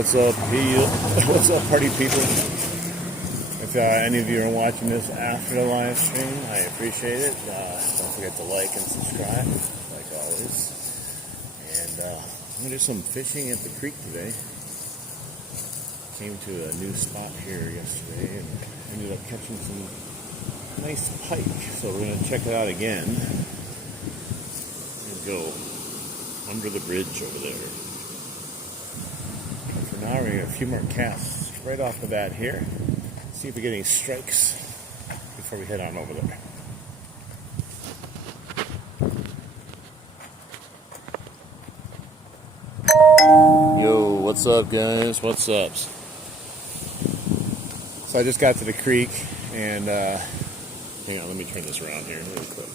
What's up, what's up, party people? If any of you are watching this after the live stream, I appreciate it. Don't forget to like and subscribe, like always. And I'm going to do some fishing at the creek today. Came to a new spot here yesterday and ended up catching some nice pike. So we're going to check it out again. And go under the bridge over there. For now, we're going to get a few more casts right off the bat here. See if we get any strikes before we head on over there. Yo, what's up, guys? What's up? So I just got to the creek and hang on, let me turn this around here really quick.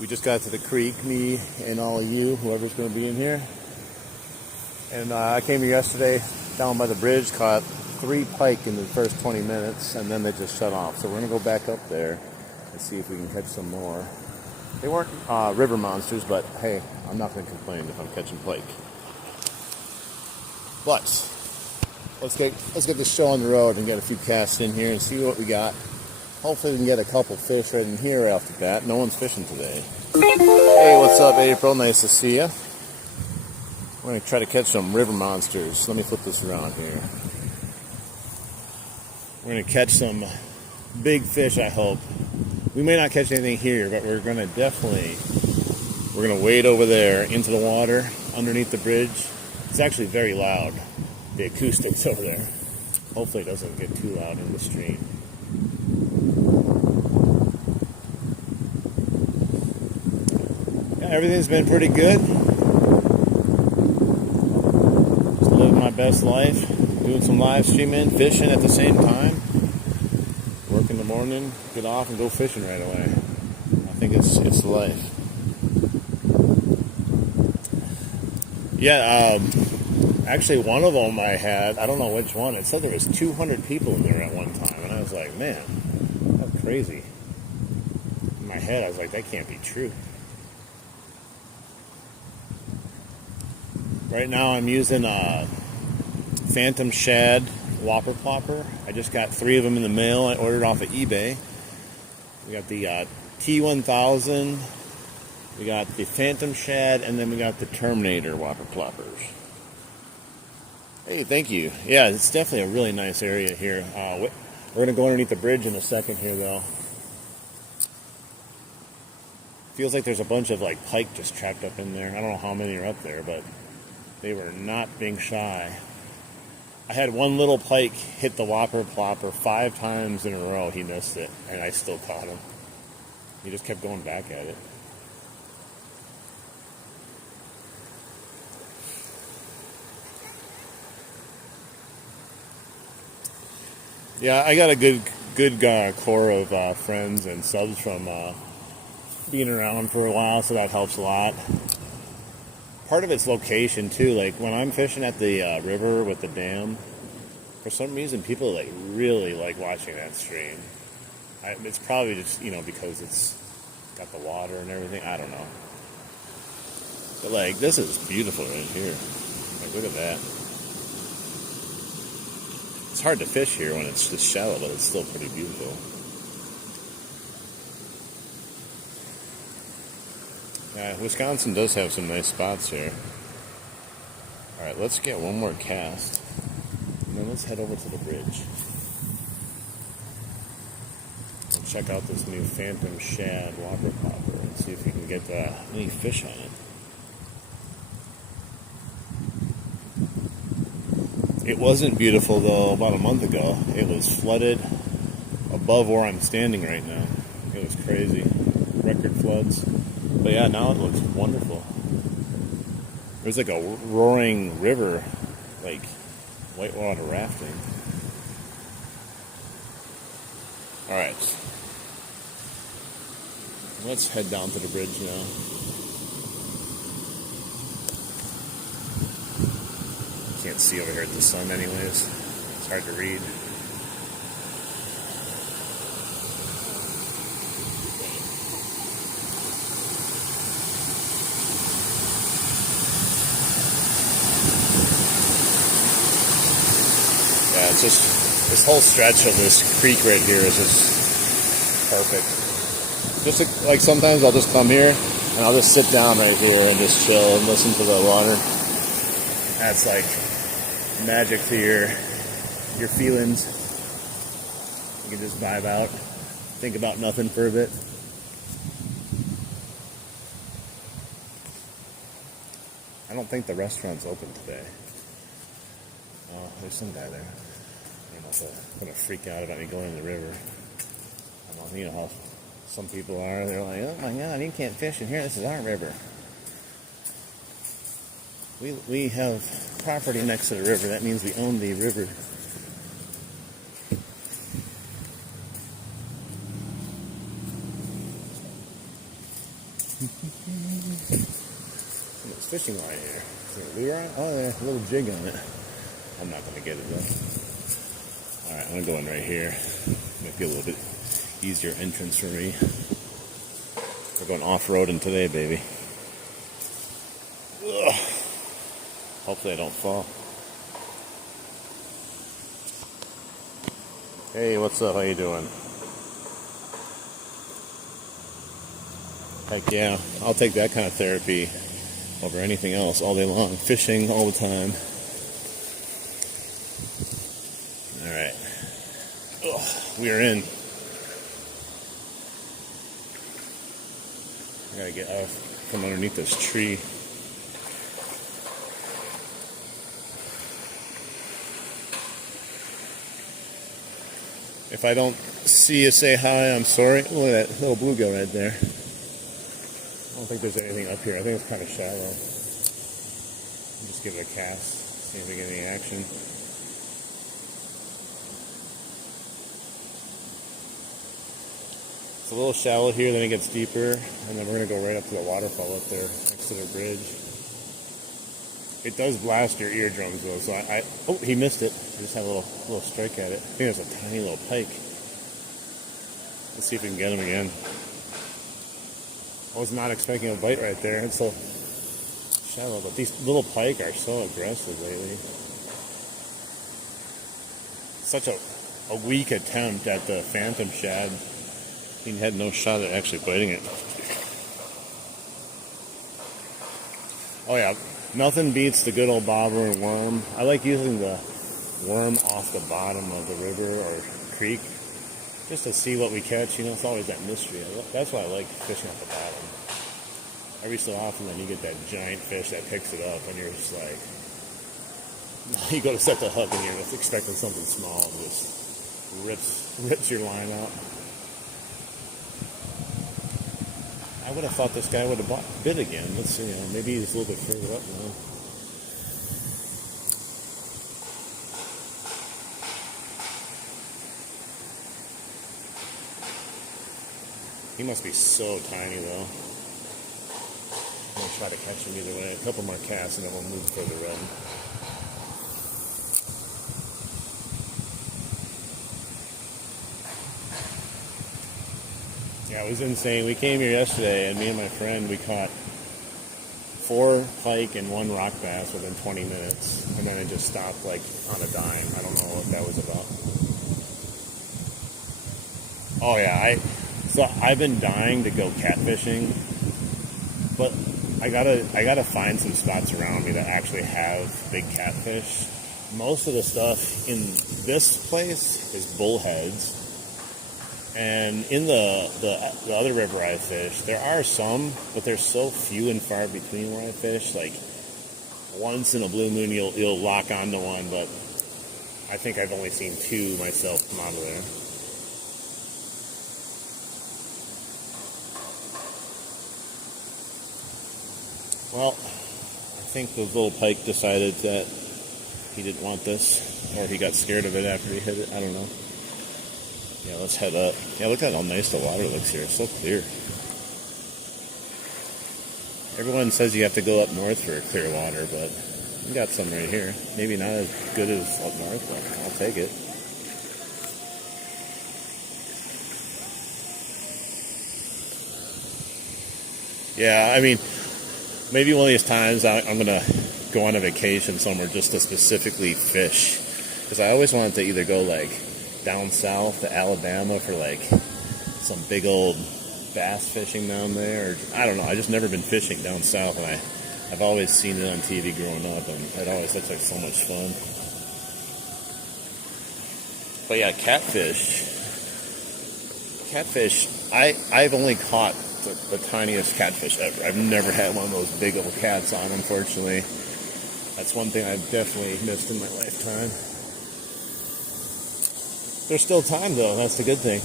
We just got to the creek, me and all of you, whoever's going to be in here. And I came here yesterday down by the bridge, caught 3 pike in the first 20 minutes, and then they just shut off. So we're going to go back up there and see if we can catch some more. They weren't river monsters, but hey, I'm not going to complain if I'm catching pike. But let's get this show on the road and get a few casts in here and see what we got. Hopefully we can get a couple fish right in here right off the bat. No one's fishing today. Hey, what's up, April? Nice to see you. We're going to try to catch some river monsters. Let me flip this around here. We're going to catch some big fish, I hope. We may not catch anything here, but we're going to wade over there into the water underneath the bridge. It's actually very loud, the acoustics over there. Hopefully it doesn't get too loud in the stream. Yeah, everything's been pretty good. Just living my best life. Doing some live streaming, fishing at the same time. Work in the morning, get off and go fishing right away. I think it's life. Yeah, actually one of them I don't know which one, it said there was 200 people in there at one time. And I was like, man, that's crazy. In my head, I was like, that can't be true. Right now I'm using Phantom Shad Whopper Plopper. I just got 3 of them in the mail. I ordered off of eBay. We got the T1000, we got the Phantom Shad, and then we got the Terminator Whopper Ploppers. Hey, thank you. Yeah, it's definitely a really nice area here. We're going to go underneath the bridge in a second here, though. Feels like there's a bunch of like pike just trapped up in there. I don't know how many are up there, but they were not being shy. I had one little pike hit the Whopper Plopper 5 times in a row. He missed it, and I still caught him. He just kept going back at it. Yeah, I got a good core of friends and subs from being around for a while, so that helps a lot. Part of its location too, like when I'm fishing at the river with the dam, for some reason people like really like watching that stream. It's probably just, because it's got the water and everything, I don't know. But like, this is beautiful right here. Like, look at that. It's hard to fish here when it's just shallow, but it's still pretty beautiful. Wisconsin does have some nice spots here. Alright, let's get one more cast. And then let's head over to the bridge. And check out this new Phantom Shad Whopper Plopper and see if we can get any fish on it. It wasn't beautiful though about a month ago. It was flooded above where I'm standing right now. It was crazy. Record floods. But yeah, now it looks wonderful. There's like a roaring river, like whitewater rafting. Alright. Let's head down to the bridge now. Can't see over here at the sun anyways. It's hard to read. it's just this whole stretch of this creek right here is just perfect. Just like sometimes I'll just come here and I'll just sit down right here and just chill and listen to the water. That's like magic to your feelings. You can just vibe out, think about nothing for a bit. I don't think the restaurant's open today. Oh, there's some guy there. I don't know if they're gonna freak out about me going in the river. I don't know, you know how some people are. They're like, oh my God, you can't fish in here. This is our river. We have property next to the river. That means we own the river. There's fishing line here. Is there a lure on it? Oh, there's a little jig on it. I'm not going to get it though. Alright, I'm going to go in right here. Might be a little bit easier entrance for me. We're going off-roading today, baby. Ugh. Hopefully I don't fall. Hey, what's up? How you doing? Heck yeah, I'll take that kind of therapy over anything else all day long. Fishing all the time. Alright. We are in. I gotta get out from underneath this tree. If I don't see you say hi, I'm sorry. Look at that little bluegill right there. I don't think there's anything up here. I think it's kind of shallow. Just give it a cast, see if we get any action. It's a little shallow here, then it gets deeper, and then we're going to go right up to the waterfall up there next to the bridge. It does blast your eardrums though, so oh, he missed it. I just had a little strike at it. I think there's a tiny little pike. Let's see if we can get him again. I was not expecting a bite right there. It's so shallow, but these little pike are so aggressive lately. Such a weak attempt at the phantom shad. He had no shot at actually biting it. Oh yeah, nothing beats the good old bobber and worm. I like using the worm off the bottom of the river or creek just to see what we catch. You know, it's always that mystery. That's why I like fishing at the bottom. Every so often then you get that giant fish that picks it up and you're just like, you go to set the hook and you're just expecting something small and just rips your line out. I would have thought this guy would have bit again. Let's see, maybe he's a little bit further up now. He must be so tiny though. I'm going to try to catch him either way. A couple more casts and then we'll move further in. Yeah, it was insane. We came here yesterday, and me and my friend, we caught 4 pike and 1 rock bass within 20 minutes, and then it just stopped like on a dime. I don't know what that was about. Oh yeah, I've been dying to go catfishing, but I gotta find some spots around me that actually have big catfish. Most of the stuff in this place is bullheads. And in the other river I fish, there are some, but they're so few and far between where I fish. Like, once in a blue moon you'll lock onto one, but I think I've only seen 2 myself come out of there. Well, I think the little pike decided that he didn't want this, or he got scared of it after he hit it. I don't know. Yeah, let's head up. Yeah, look at how nice the water looks here. It's so clear. Everyone says you have to go up north for clear water, but we got some right here. Maybe not as good as up north, but I'll take it. Yeah, I mean, maybe one of these times I'm going to go on a vacation somewhere just to specifically fish because I always wanted to either go like down south to Alabama for like some big old bass fishing down there, or I don't know. I just never been fishing down south, and I've always seen it on TV growing up, and it always looks like so much fun. But yeah, catfish. I've only caught the tiniest catfish ever. I've never had one of those big old cats on, unfortunately. That's one thing I've definitely missed in my lifetime. There's still time, though. That's the good thing.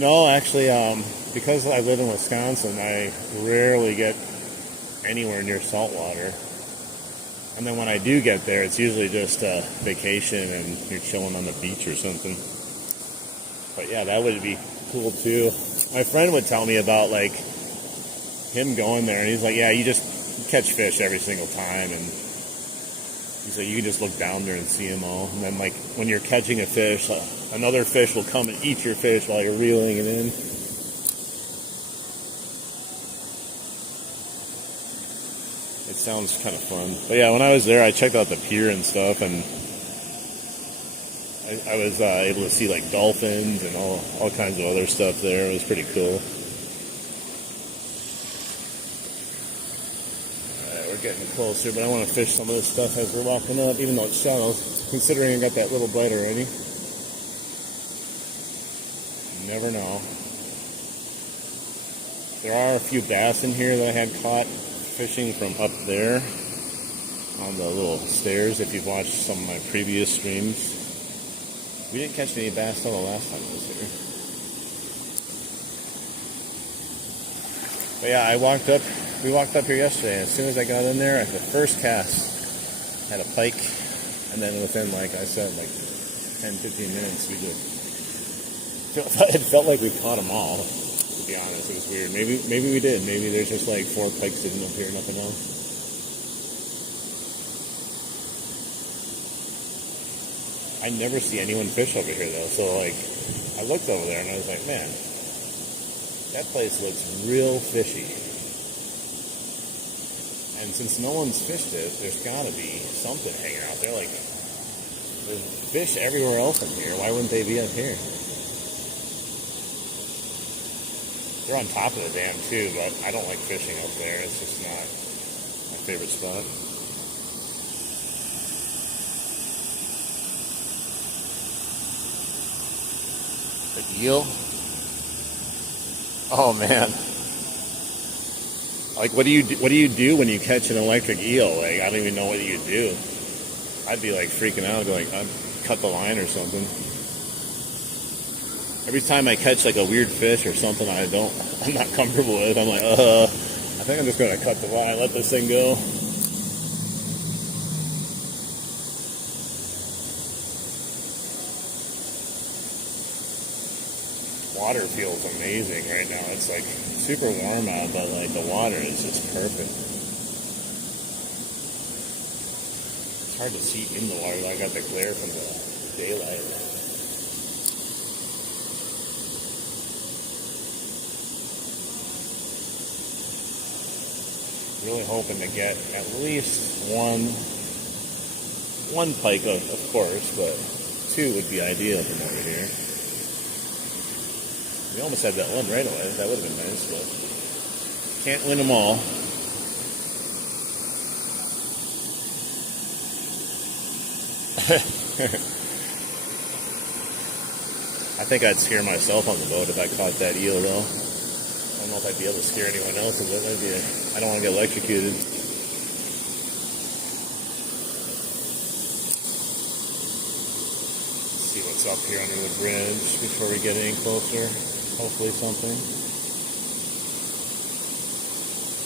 No, actually, because I live in Wisconsin, I rarely get anywhere near saltwater. And then when I do get there, it's usually just a vacation and you're chilling on the beach or something. But yeah, that would be cool too. My friend would tell me about like him going there, and he's like, yeah, you just catch fish every single time, and he's like, you can just look down there and see them all. And then like when you're catching a fish, another fish will come and eat your fish while you're reeling it in. It sounds kind of fun. But yeah, when I was there, I checked out the pier and stuff, and I was able to see like dolphins and all kinds of other stuff there. It was pretty cool. Alright, we're getting closer, but I want to fish some of this stuff as we're walking up, even though it's shallows, considering I got that little bite already. You never know. There are a few bass in here that I had caught fishing from up there on the little stairs, if you've watched some of my previous streams. We didn't catch any bass till the last time I was here. But yeah, we walked up here yesterday, and as soon as I got in there, the first cast had a pike, and then within, like I said, like 10-15 minutes, it felt like we caught them all. To be honest, it was weird. Maybe we did. Maybe there's just like 4 pikes sitting up here, nothing else. I never see anyone fish over here though. So like, I looked over there and I was like, man, that place looks real fishy. And since no one's fished it, there's got to be something hanging out there. Like, there's fish everywhere else in here. Why wouldn't they be up here? They're on top of the dam too, but I don't like fishing up there. It's just not my favorite spot. The eel? Oh man. Like, what do you do when you catch an electric eel? Like, I don't even know what you do. I'd be like freaking out, going, I'd cut the line or something. Every time I catch like a weird fish or something I'm not comfortable with, I'm like, I think I'm just going to cut the line, let this thing go. Water feels amazing right now. It's like super warm out, but like the water is just perfect. It's hard to see in the water. I got the glare from the daylight. Really hoping to get at least one pike, of course, but 2 would be ideal from over here. We almost had that one right away. That would have been nice, but can't win them all. I think I'd scare myself on the boat if I caught that eel, though. I don't know if I'd be able to scare anyone else with it. I don't want to get electrocuted. See what's up here under the bridge before we get any closer. Hopefully something.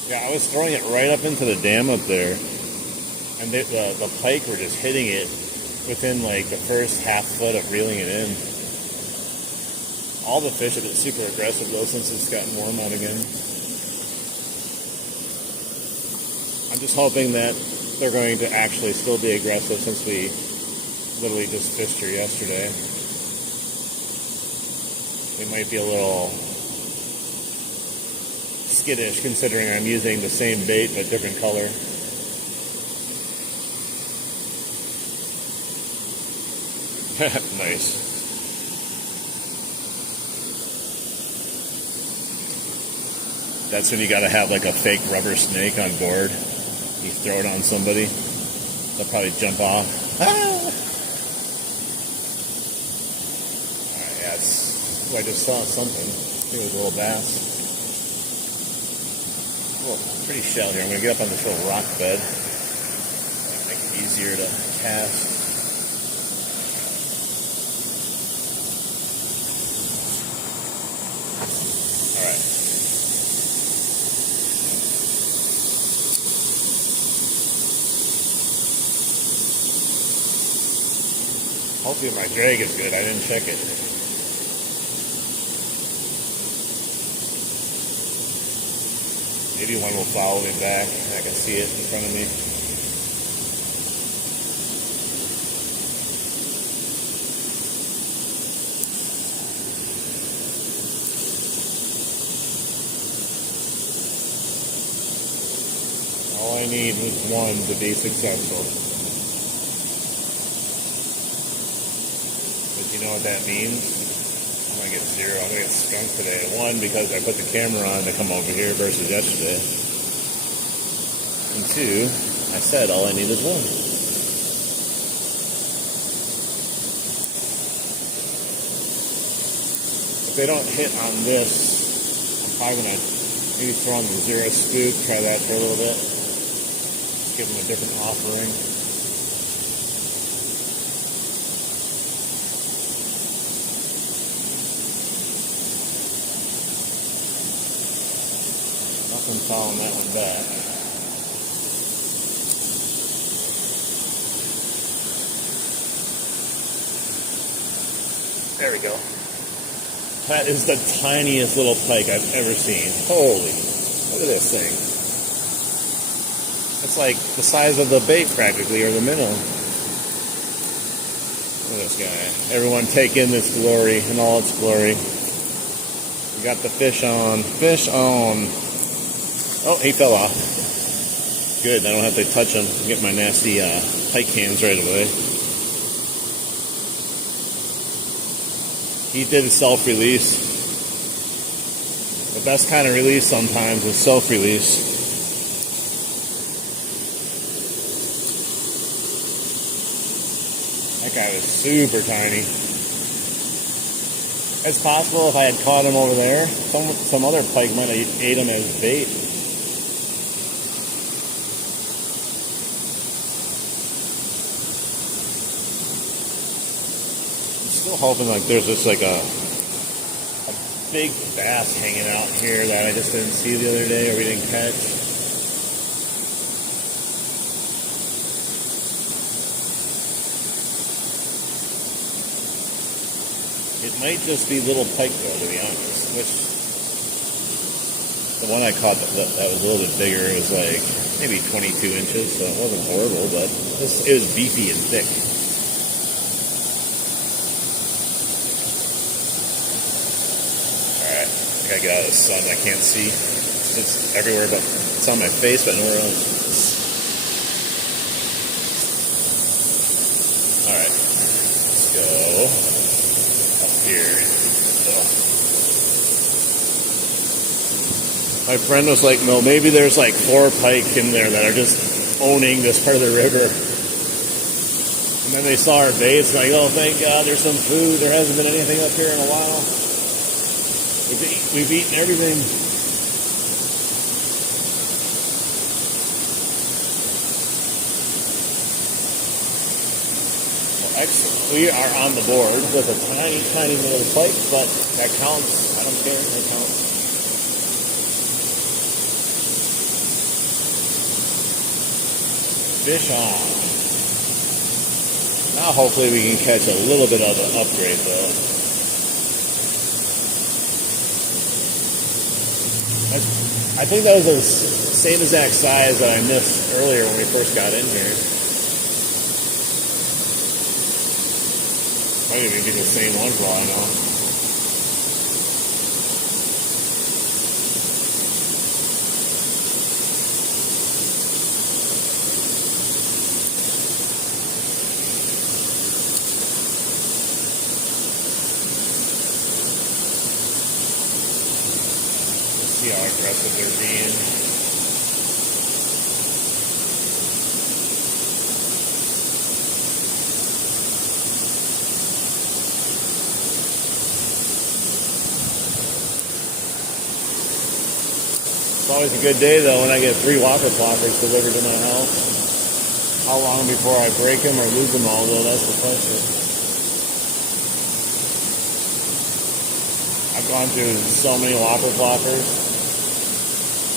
Yeah, I was throwing it right up into the dam up there, and the pike were just hitting it within like the first half foot of reeling it in. All the fish have been super aggressive though since it's gotten warm out again. I'm just hoping that they're going to actually still be aggressive since we literally just fished here yesterday. They might be a little skittish considering I'm using the same bait but different color. Nice. That's when you gotta have like a fake rubber snake on board. You throw it on somebody, they'll probably jump off. Ah! Alright, yeah, I just saw something. I think it was a little bass. Well, pretty shallow here. I'm gonna get up on this little rock bed. Make it easier to cast. Alright. Hopefully my drag is good. I didn't check it. Maybe one will follow me back. I can see it in front of me. All I need was one to be successful. But you know what that means? I'm going to get 0. I'm going to get skunked today. 1, because I put the camera on to come over here versus yesterday. And 2, I said all I need is 1. If they don't hit on this, I'm probably going to maybe throw on the 0 scoop, try that for a little bit. Just give them a different offering. Nothing following that one back. There we go. That is the tiniest little pike I've ever seen. Holy, look at this thing. It's like the size of the bait practically, or the minnow. Look at this guy. Everyone take in this glory in all its glory. We got the fish on. Fish on. Oh, he fell off. Good, I don't have to touch him. Get my nasty pike hands right away. He did self-release. The best kind of release sometimes is self-release. That guy was super tiny. It's possible if I had caught him over there, some other pike might have ate him as bait. Still hoping like there's just like a big bass hanging out here that I just didn't see the other day or we didn't catch. It might just be little pike though, to be honest. Which the one I caught that was a little bit bigger, it was like maybe 22 inches, so it wasn't horrible, but it was beefy and thick. I gotta get out of the sun. I can't see. It's everywhere, but it's on my face, but nowhere else. Alright. Let's go up here. My friend was like, no, maybe there's like 4 pike in there that are just owning this part of the river. And then they saw our baits, like, oh, thank God, there's some food. There hasn't been anything up here in a while. We've eaten everything. Well, excellent. We are on the board with a tiny, tiny little pike, but that counts. I don't care. That counts. Fish on. Now hopefully we can catch a little bit of an upgrade though. I think that was the same exact size that I missed earlier when we first got in here. Might even be the same one for all I know. aggressive they're being. It's always a good day though when I get 3 whopper ploppers delivered to my house. How long before I break them or lose them all though, that's the question. I've gone through so many whopper ploppers.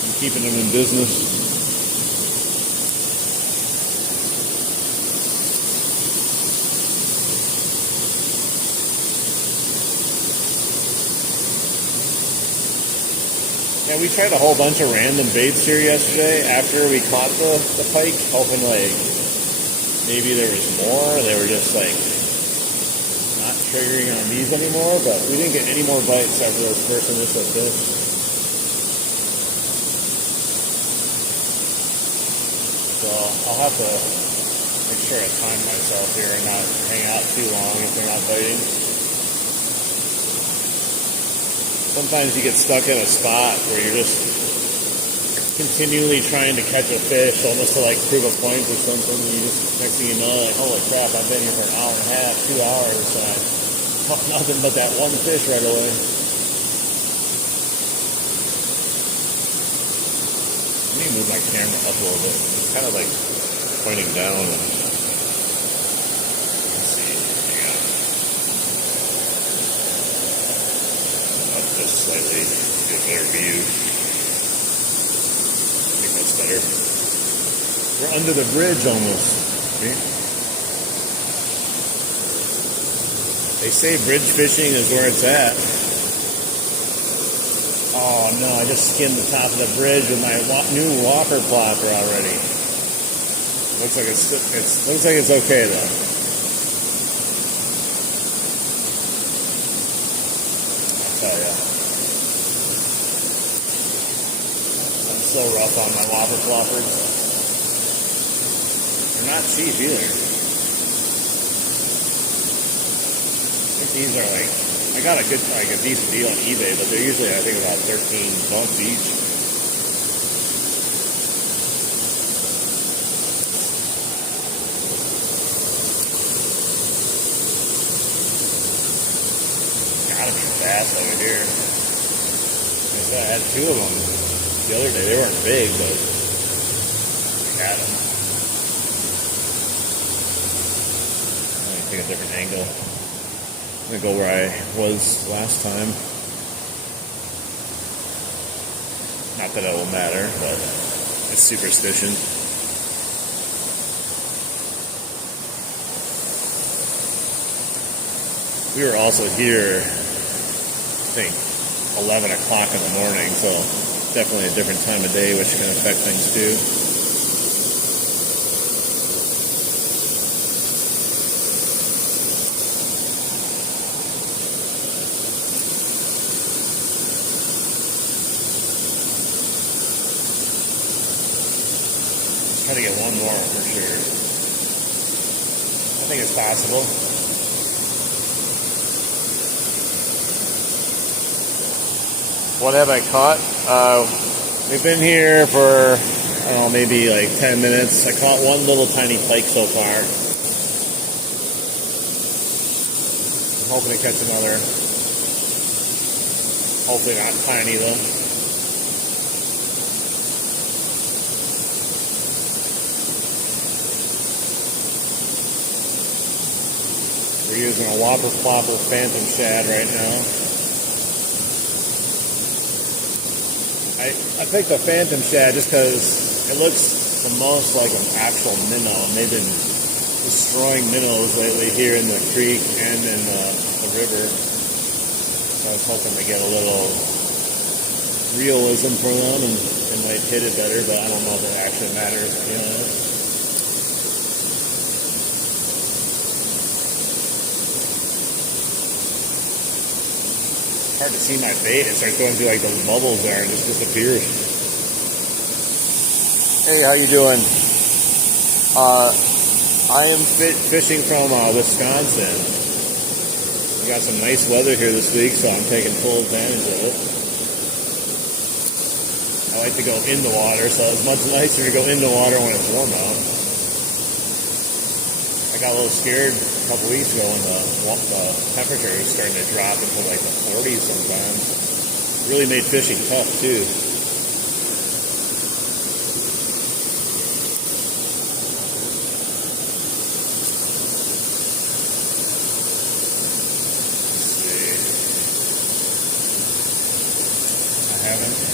I'm keeping them in business. Yeah, we tried a whole bunch of random baits here yesterday after we caught the pike, hoping like maybe there was more. They were just like not triggering on these anymore, but we didn't get any more bites after those first initial fish. So I'll have to make sure I time myself here and not hang out too long if they're not biting. Sometimes you get stuck in a spot where you're just continually trying to catch a fish almost to like prove a point or something. You just, next thing you know, like, holy crap, I've been here for an hour and a half, 2 hours, and I caught nothing but that one fish right away. Let me move my camera up a little bit. It's kind of like pointing down. Let's see. Hang on. Up just slightly, get a better view. I think that's better. We're under the bridge almost. Okay. They say bridge fishing is where it's at. Oh no, I just skimmed the top of the bridge with my new whopper plopper already. Looks like it's okay though. I'll tell ya. I'm so rough on my whopper ploppers. They're not cheap either. I think these are like, I got a decent deal on eBay, but they're usually, I think, about $13 each. Gotta be bass over here. Like I said, I had 2 of them the other day. They weren't big, but I had them. Let me take a different angle. I'm gonna go where I was last time. Not that it will matter, but it's superstition. We were also here, I think, 11 o'clock in the morning, so definitely a different time of day, which can affect things too. Try to get one more for sure. I think it's possible. What have I caught? We've been here for, I don't know, maybe like 10 minutes. I caught one little tiny pike so far. I'm hoping to catch another. Hopefully not tiny though. We're using a whopper plopper phantom shad right now. I picked the phantom shad just because it looks the most like an actual minnow, and they've been destroying minnows lately here in the creek and in the river. So I was hoping to get a little realism for them and might hit it better, but I don't know if it actually matters, to be honest. Hard to see my bait. It starts going through like those bubbles there and just disappears. Hey, how you doing? I am fishing from Wisconsin. We got some nice weather here this week, so I'm taking full advantage of it. I like to go in the water, so it's much nicer to go in the water when it's warm out. I got a little scared a couple weeks ago when the temperature was starting to drop into like the 40s sometimes. It really made fishing tough too.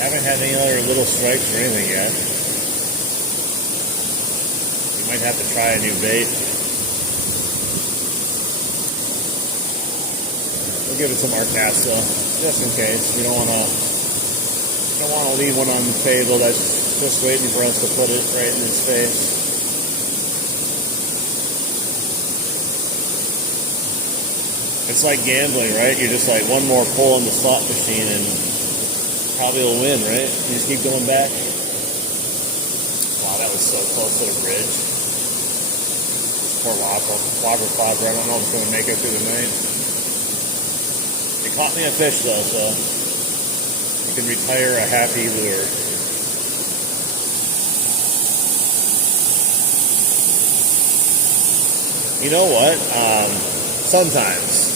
Haven't had any other little strikes or anything yet. You might have to try a new bait. We'll give it some more casts though, just in case. We don't want to leave one on the table that's just waiting for us to put it right in its face. It's like gambling, right? You're just like one more pull in the slot machine and probably will win, right? You just keep going back. Wow, that was so close to the bridge. This poor whopper flopper, I don't know if it's going to make it through the night. It caught me a fish though, so you can retire a happy lure. You know what? Sometimes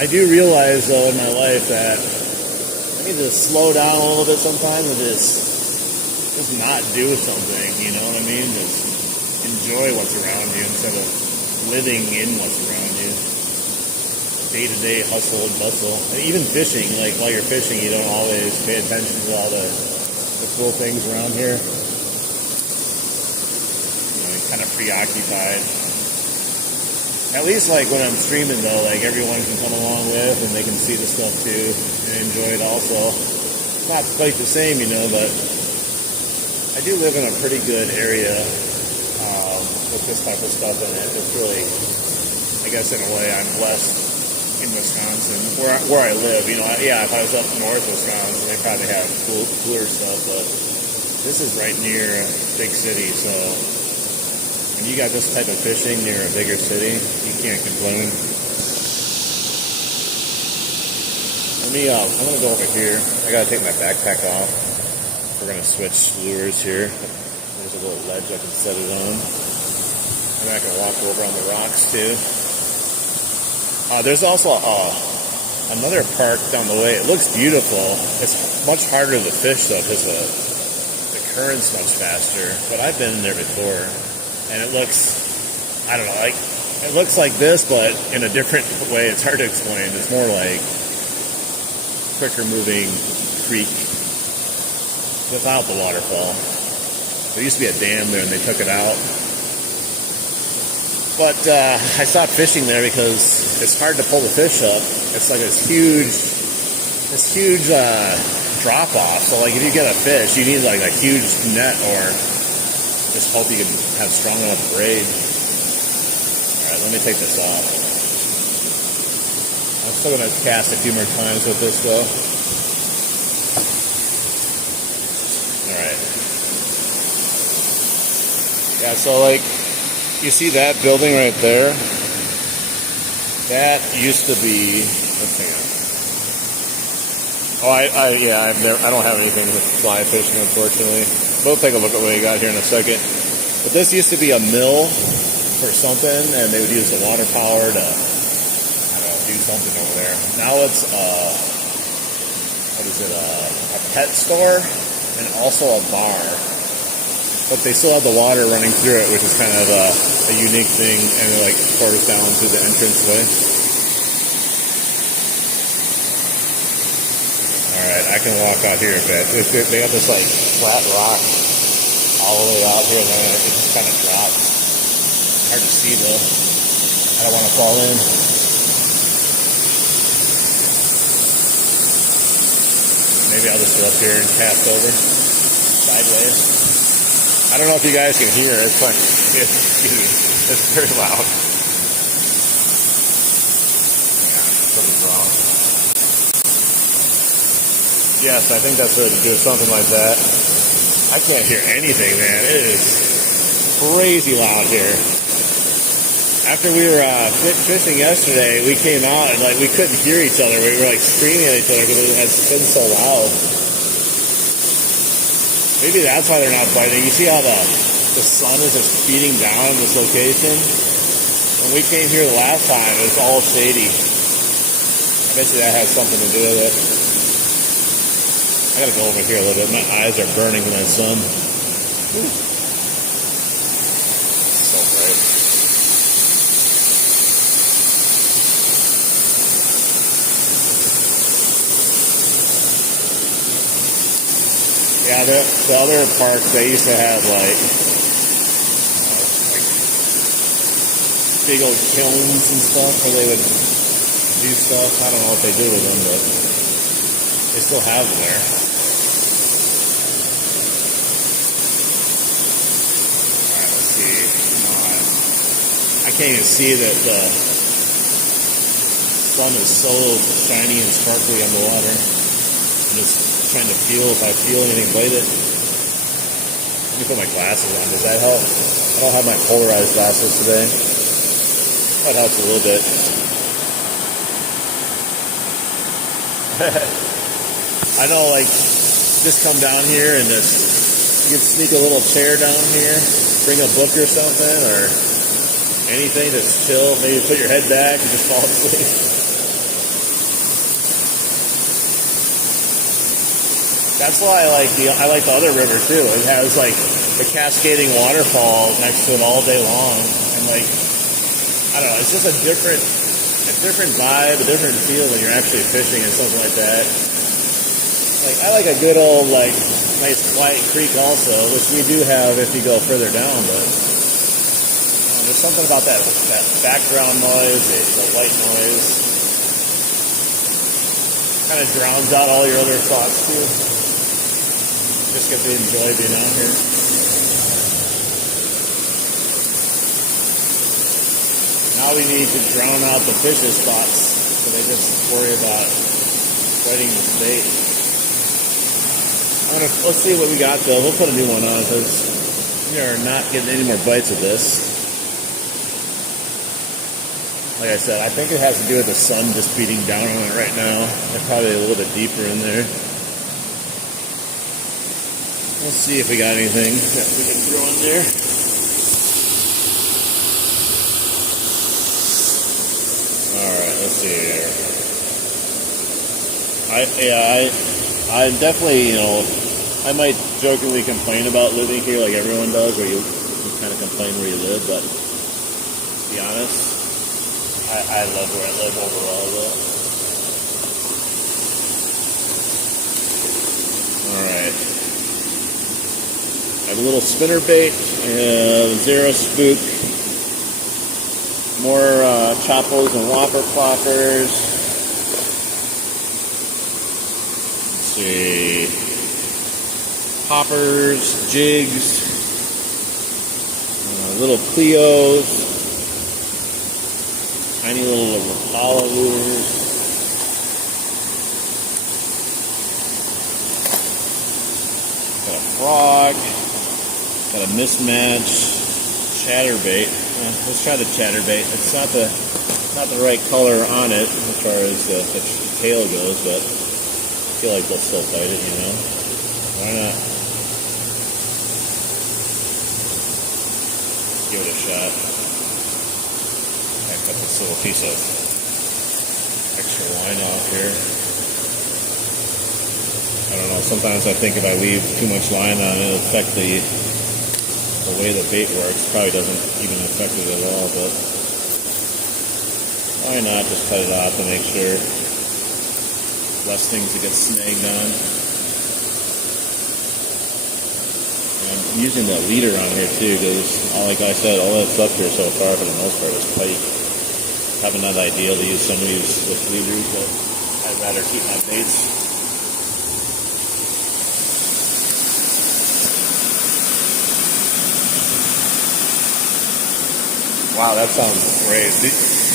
I do realize though in my life that I need to slow down a little bit sometimes and just not do something, you know what I mean? Just enjoy what's around you instead of living in what's around you. Day-to-day hustle and bustle. And even fishing, like while you're fishing, you don't always pay attention to all the cool things around here. You know, you're kind of preoccupied. At least like when I'm streaming though, like everyone can come along with and they can see the stuff too and enjoy it also. Not quite the same, you know, but I do live in a pretty good area with this type of stuff in it. It's really, I guess in a way, I'm blessed in Wisconsin, where I live. You know, if I was up north Wisconsin, they probably have cooler stuff, but this is right near a big city, so when you got this type of fishing near a bigger city, you can't complain. I'm gonna go over here. I gotta take my backpack off. We're gonna switch lures here. There's a little ledge I can set it on. And I can walk over on the rocks too. There's also another park down the way. It looks beautiful. It's much harder to fish though because the current's much faster. But I've been there before. And it looks, I don't know, like, it looks like this, but in a different way. It's hard to explain. It's more like quicker moving creek without the waterfall. There used to be a dam there and they took it out. But I stopped fishing there because it's hard to pull the fish up. It's like this huge drop off. So like if you get a fish, you need like a huge net or just hope you can have strong enough braid. Alright, let me take this off. I'm still going to cast a few more times with this though. Alright. Yeah, so like, you see that building right there? That used to be, let's see. I don't have anything with fly fishing, unfortunately. We'll take a look at what we got here in a second. But this used to be a mill for something, and they would use the water power to, do something over there. Now it's, a pet store and also a bar. But they still have the water running through it, which is kind of a unique thing, and it like pours down through the entranceway. Alright, I can walk out here a bit. They got this like flat rock all the way out here, and then it just kind of drops. Hard to see though. I don't want to fall in. Maybe I'll just go up here and cast over sideways. I don't know if you guys can hear it, but it's very loud. Yeah, something's wrong. Yes, I think that's what to do, something like that. I can't hear anything, man. It is crazy loud here. After we were fishing yesterday, we came out and like we couldn't hear each other. We were like screaming at each other because it had been so loud. Maybe that's why they're not biting. You see how the sun is just beating down in this location? When we came here the last time, it was all shady. I bet you that has something to do with it. I gotta go over here a little bit. My eyes are burning from that sun. Ooh. So bright. Yeah, the other parks, they used to have like big old kilns and stuff where they would do stuff. I don't know what they do with them, but they still have them there. Alright, let's see. I can't even see that the sun is so shiny and sparkly on the water. I'm just trying to feel if I feel anything bite it. Let me put my glasses on. Does that help? I don't have my polarized glasses today. That helps a little bit. I know, like, just come down here and just, you can sneak a little chair down here, bring a book or something, or anything, just chill, maybe put your head back and just fall asleep. That's why I like the other river too. It has like the cascading waterfall next to it all day long, and like, I don't know, it's just a different vibe, a different feel when you're actually fishing and something like that. Like, I like a good old, like, nice quiet creek also, which we do have if you go further down, but there's something about that background noise, the white noise. Kind of drowns out all your other thoughts too. Just get to enjoy being out here. Now we need to drown out the fish's thoughts, so they just worry about biting the bait. Let's see what we got though. We'll put a new one on because we are not getting any more bites of this. Like I said, I think it has to do with the sun just beating down on it right now. They're probably a little bit deeper in there. Let's see if we got anything that we can throw in there. Alright, let's see here. I definitely, I might jokingly complain about living here like everyone does, where you kind of complain where you live, but to be honest, I love where I live overall though. Alright. I have a little spinner bait, Zero Spook. More choppos and whopper ploppers. Let's see. Poppers, jigs, little Cleos, tiny little Rapala lures. Got a frog. Got a mismatched chatterbait. Let's try the chatterbait. It's not the right color on it as far as the tail goes, but I feel like they'll still bite it, Why not? Give it a shot. I cut this little piece of extra line off here. I don't know, sometimes I think if I leave too much line on it, it'll affect the way the bait works. Probably doesn't even affect it at all, but why not just cut it off to make sure less things to get snagged on. I'm using that leader on here too, because like I said, all that's up here so far for the most part is pike. Probably not ideal to use some of these with leaders, but I'd rather keep my baits. Wow, that sounds great. Do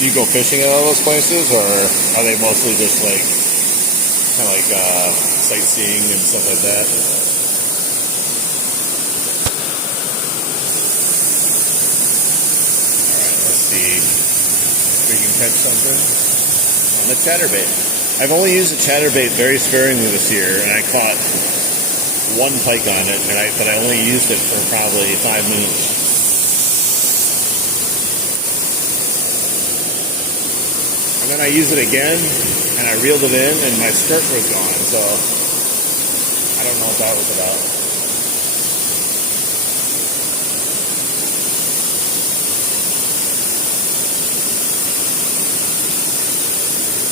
you go fishing at all those places, or are they mostly just like kind of like sightseeing and stuff like that? Alright, let's see if we can catch something on the chatterbait. I've only used the chatterbait very sparingly this year, and I caught one pike on it, but I only used it for probably 5 minutes. And then I used it again, and I reeled it in, and my skirt was gone, so I don't know what that was about.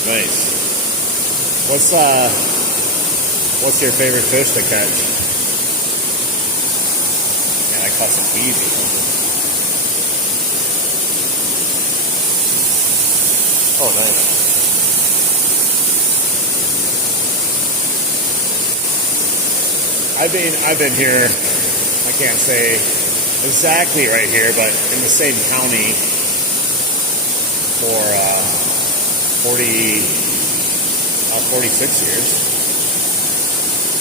Nice. What's your favorite fish to catch? Man, I caught some easy. Oh, nice. I've been here, I can't say exactly right here, but in the same county for 46 years.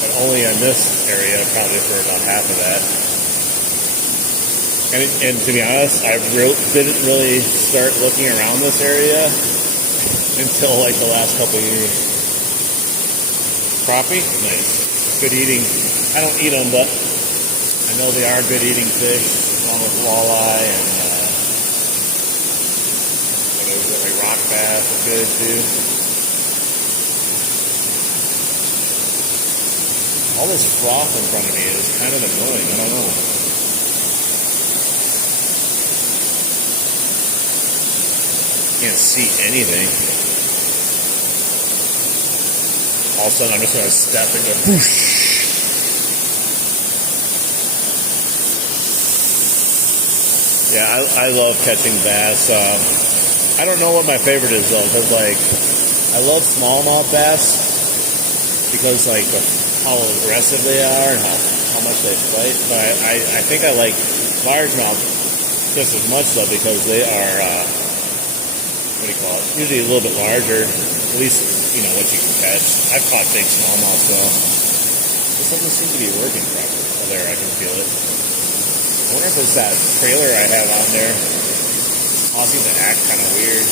But only in this area, probably for about half of that. And to be honest, I didn't really start looking around this area until like the last couple of years. Crappie? Nice. Good eating. I don't eat them, but I know they are good eating fish, along with walleye and like rock bass are good too. All this froth in front of me is kind of annoying. I don't know. Can't see anything. All of a sudden, I'm just going to step and go whoosh. Yeah, I love catching bass. I don't know what my favorite is though, because like I love smallmouth bass because like how aggressive they are and how much they fight. But I think I like largemouth just as much though because they are what do you call it? Usually a little bit larger. At least you know what you can catch. I've caught big smallmouth though. This doesn't seem to be working properly. Oh, there, I can feel it. I wonder if it's that trailer I have on there causing it to act kind of weird.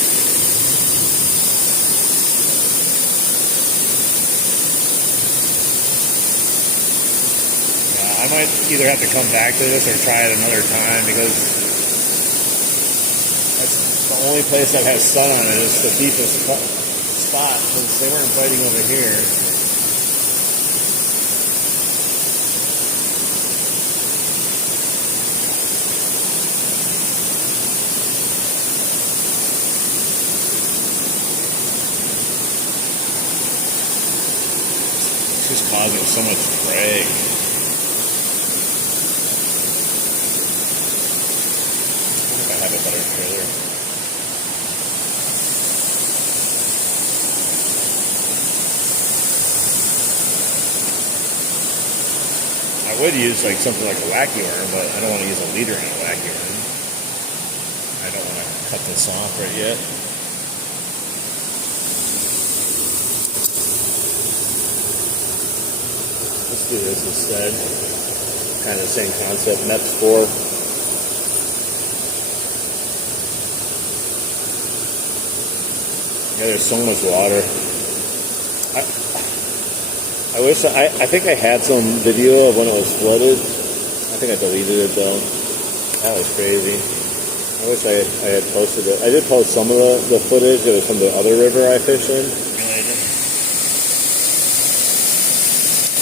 I might either have to come back to this or try it another time because that's the only place that has sun on it is the deepest spot since they weren't biting over here. Just causing so much drag. I think I have a better trailer. I would use like something like a wacky worm, but I don't want to use a leader in a wacky worm. I don't want to cut this off right yet. Let's do this instead. Kind of the same concept, net 4. Yeah, there's so much water. I think I had some video of when it was flooded. I think I deleted it though. That was crazy. I wish I had posted it. I did post some of the footage. It was from the other river I fished in.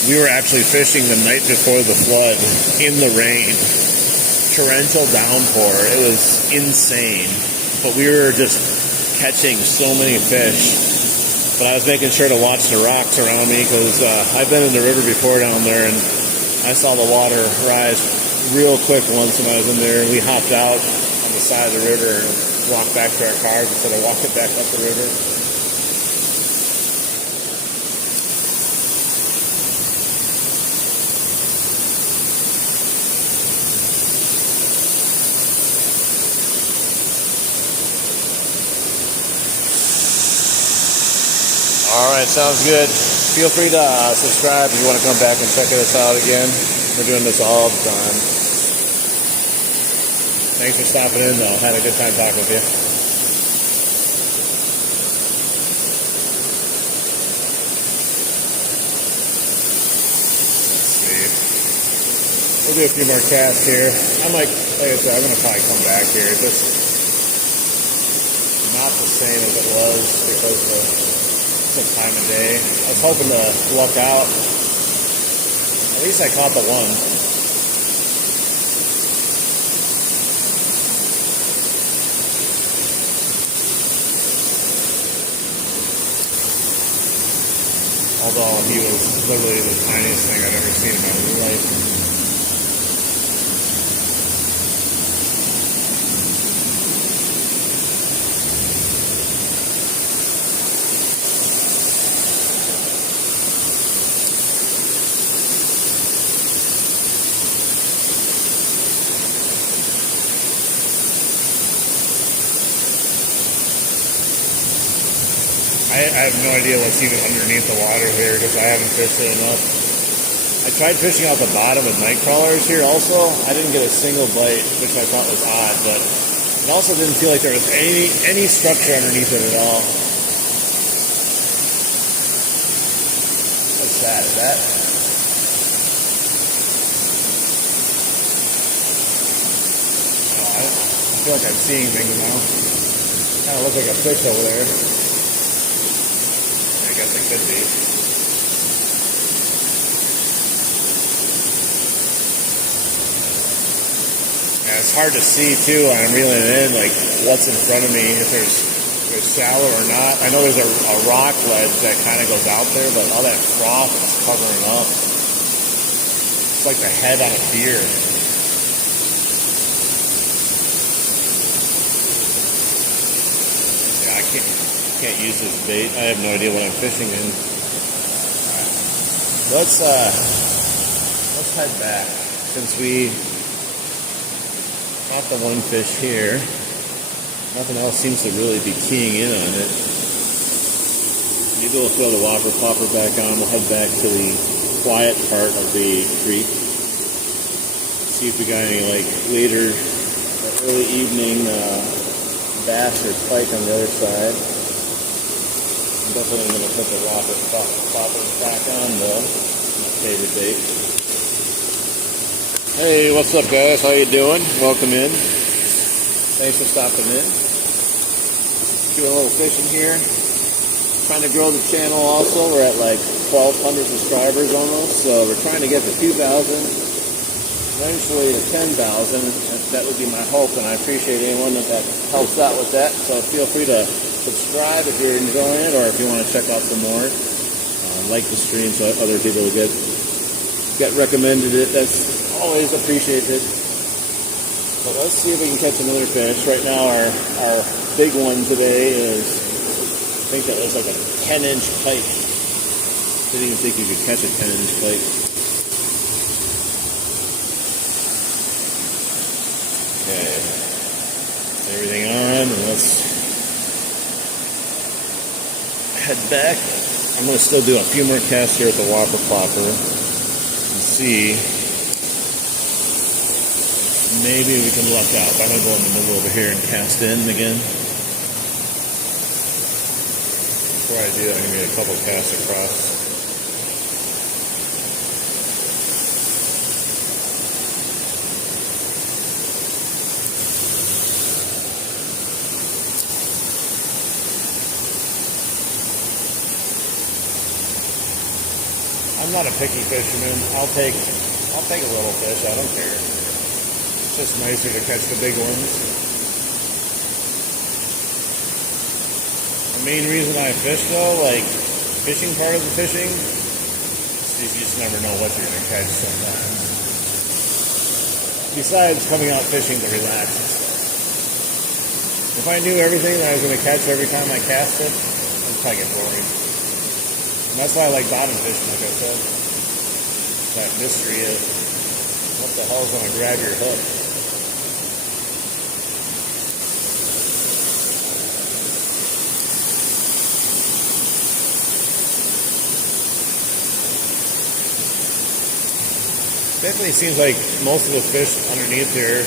We were actually fishing the night before the flood in the rain. Torrential downpour. It was insane. But we were just catching so many fish. But I was making sure to watch the rocks around me because I've been in the river before down there and I saw the water rise real quick once when I was in there. And we hopped out on the side of the river and walked back to our cars instead of walking back up the river. Alright, sounds good. Feel free to subscribe if you want to come back and check this out again. We're doing this all the time. Thanks for stopping in though. Had a good time talking with you. Let's see. We'll do a few more casts here. I might, like I said, I'm gonna probably come back here. Just not the same as it was because of the time of day. I was hoping to luck out. At least I caught the one. Although he was literally the tiniest thing I've ever seen in my life. I have no idea what's even underneath the water here because I haven't fished it enough. I tried fishing out the bottom with night crawlers here also. I didn't get a single bite, which I thought was odd, but it also didn't feel like there was any structure underneath it at all. What's that? Is that? Oh, I feel like I'm seeing things now. Kind of look like a fish over there. I guess it could be. Yeah, it's hard to see too when I'm reeling it in, like what's in front of me, if there's shallow or not. I know there's a rock ledge that kind of goes out there, but all that froth is covering up. It's like the head on a deer. Yeah, I can't use this bait. I have no idea what I'm fishing in. Let's head back since we caught the one fish here. Nothing else seems to really be keying in on it. Maybe we'll throw the whopper popper back on. We'll head back to the quiet part of the creek. See if we got any like later or early evening bass or pike on the other side. I'm definitely going to put the whopper popper back on though. My favorite bait. Hey, what's up guys? How you doing? Welcome in. Thanks for stopping in. Doing a little fishing here. Trying to grow the channel also. We're at like 1,200 subscribers almost. So we're trying to get to 2,000. Eventually to 10,000. That would be my hope. And I appreciate anyone that helps out with that. So feel free to subscribe if you're enjoying it or if you want to check out some more. Like the stream so other people will get recommended it. That's always appreciated. But let's see if we can catch another fish. Right now our big one today is, I think that was like a 10-inch pike. Didn't even think you could catch a 10-inch pike. Okay. Everything on, and let's head back. I'm going to still do a few more casts here at the whopper popper and see. Maybe we can luck out. I'm going to go in the middle over here and cast in again. Before I do, I'm going to get a couple casts across. I'm not a picky fisherman. I'll take a little fish. I don't care. It's just nicer to catch the big ones. The main reason I fish though, like fishing part of the fishing, is you just never know what you're going to catch sometimes. Besides coming out fishing to relax and stuff. If I knew everything that I was going to catch every time I cast it, it'd probably get boring. And that's why I like bottom fishing, like I said. That mystery is, what the hell is going to grab your hook? Definitely seems like most of the fish underneath here,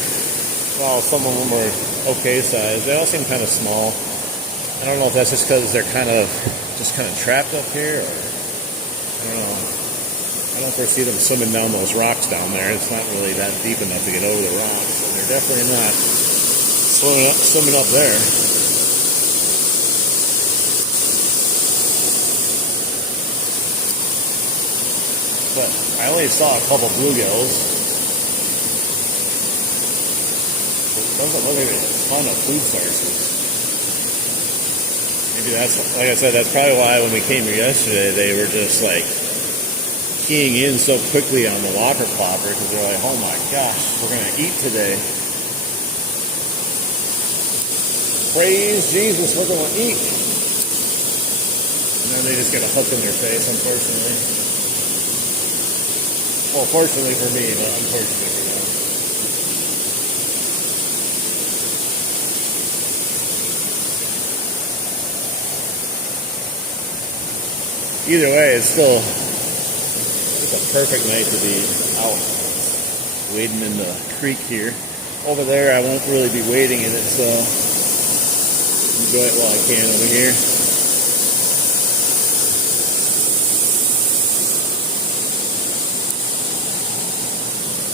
well, some of them are okay size. They all seem kind of small. I don't know if that's just because they're kind of trapped up here, or I don't know. I don't foresee them swimming down those rocks down there. It's not really that deep enough to get over the rocks, so they're definitely not swimming up there. But I only saw a couple bluegills. It doesn't look like a ton of food sources. Maybe that's, like I said, that's probably why when we came here yesterday, they were just like keying in so quickly on the whopper plopper, because they're like, oh my gosh, we're going to eat today. Praise Jesus, we're going to eat. And then they just get a hook in their face, unfortunately. Well, fortunately for me, but unfortunately for them. Either way, it's a perfect night to be out wading in the creek here. Over there, I won't really be wading in it, so enjoy it while I can over here.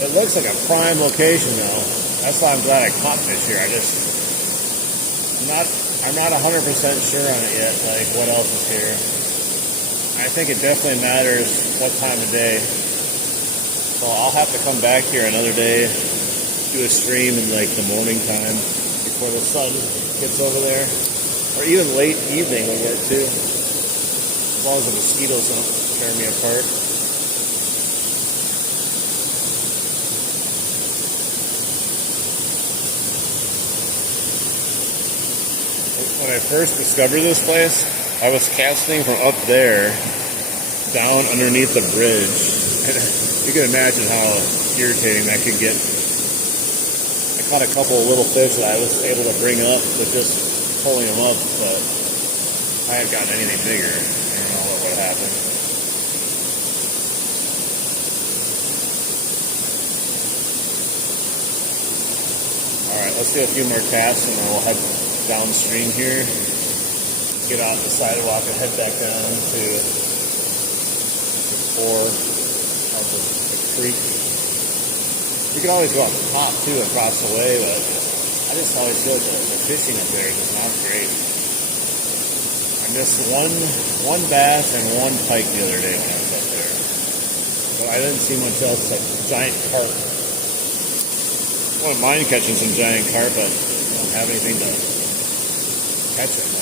It looks like a prime location, though. That's why I'm glad I caught fish here. I'm not 100% sure on it yet, like what else is here. I think it definitely matters what time of day. So I'll have to come back here another day, do a stream in like the morning time before the sun gets over there, or even late evening will work too, as long as the mosquitoes don't tear me apart. When I first discovered this place, I was casting from up there down underneath the bridge. You can imagine how irritating that could get. I caught a couple of little fish that I was able to bring up with just pulling them up, but if I had gotten anything bigger, I don't know what would have happened. Alright, let's do a few more casts and then we'll head downstream here, get off the sidewalk and head back down to the core of the creek. You can always go up the top too across the way, but I just always feel like the fishing up there is just not great. I missed one bass and one pike the other day when I was up there, but I didn't see much else except giant carp. I wouldn't mind catching some giant carp, but I don't have anything to catch it with.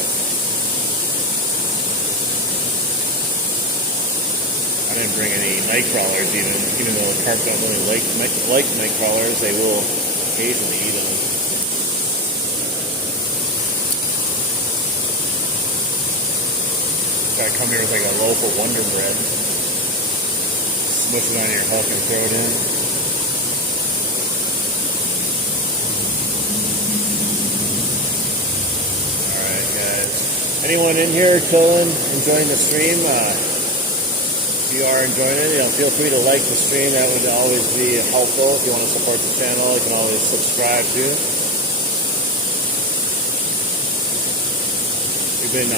I didn't bring any night crawlers even though the carp don't really like night crawlers, they will occasionally eat them. Gotta come here with like a loaf of Wonder Bread, smush it on your hook and throw it in. Anyone in here chilling, enjoying the stream? If you are enjoying it, feel free to like the stream. That would always be helpful. If you want to support the channel, you can always subscribe too. We've been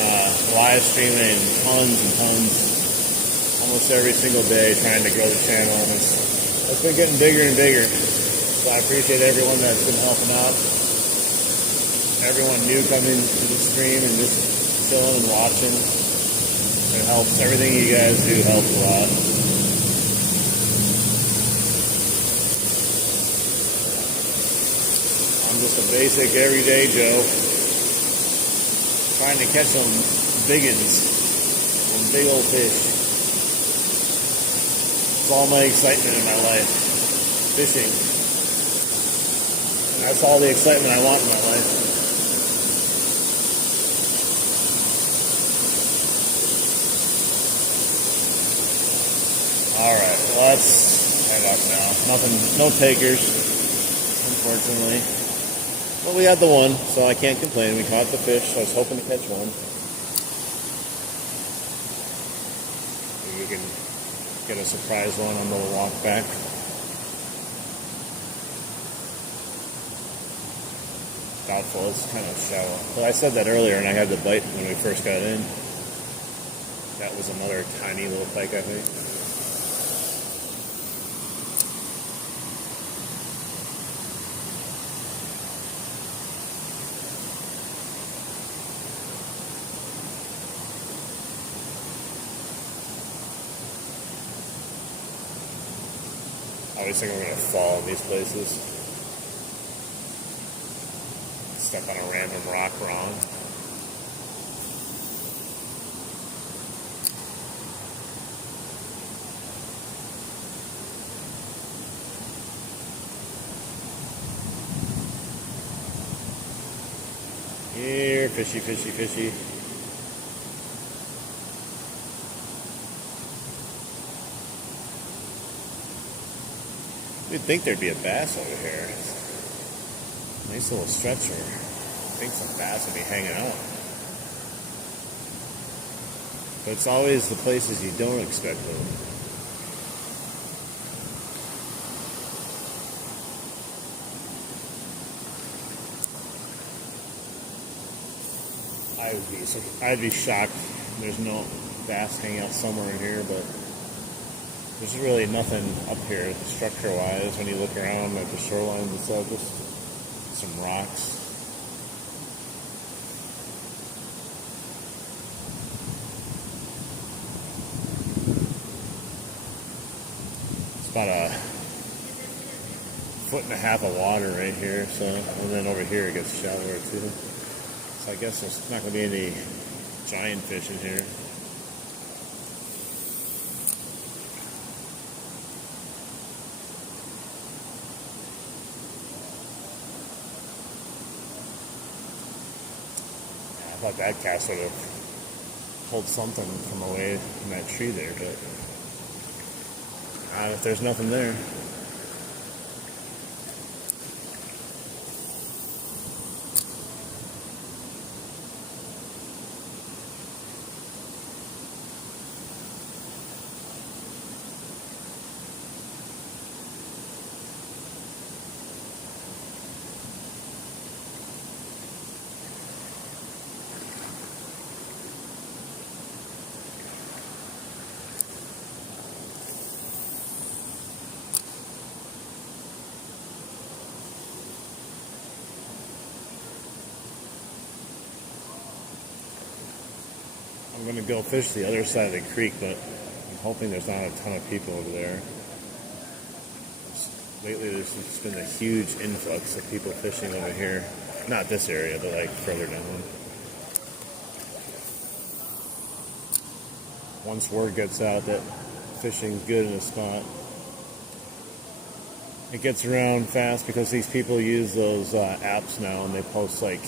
live streaming tons and tons, almost every single day, trying to grow the channel. It's been getting bigger and bigger. So I appreciate everyone that's been helping out. Everyone new coming to the stream and just chilling and watching. It helps. Everything you guys do helps a lot. I'm just a basic everyday Joe, trying to catch some big uns, some big old fish. It's all my excitement in my life. Fishing. And that's all the excitement I want in my life. Alright, well let's head up now. No takers, unfortunately. But we had the one, so I can't complain. We caught the fish, so I was hoping to catch one. Maybe we can get a surprise one on the walk back. Doubtful, it's kind of shallow. But I said that earlier, and I had the bite when we first got in. That was another tiny little pike, I think. always think I'm going to fall in these places. Step on a random rock wrong. Here, fishy, fishy, fishy. You'd think there'd be a bass over here. Nice little stretcher. I think some bass would be hanging out. But it's always the places you don't expect them. I'd be shocked there's no bass hanging out somewhere in here, but there's really nothing up here structure-wise when you look around at the shorelines and stuff. Just some rocks. It's about a foot and a half of water right here, so, and then over here it gets shallower too. So I guess there's not going to be any giant fish in here. I thought that cast would have pulled something from away from that tree there, but if there's nothing there. I'm going to go fish the other side of the creek, but I'm hoping there's not a ton of people over there. Lately there's just been a huge influx of people fishing over here. Not this area, but like further down. Once word gets out that fishing's good in a spot, it gets around fast because these people use those apps now, and they post like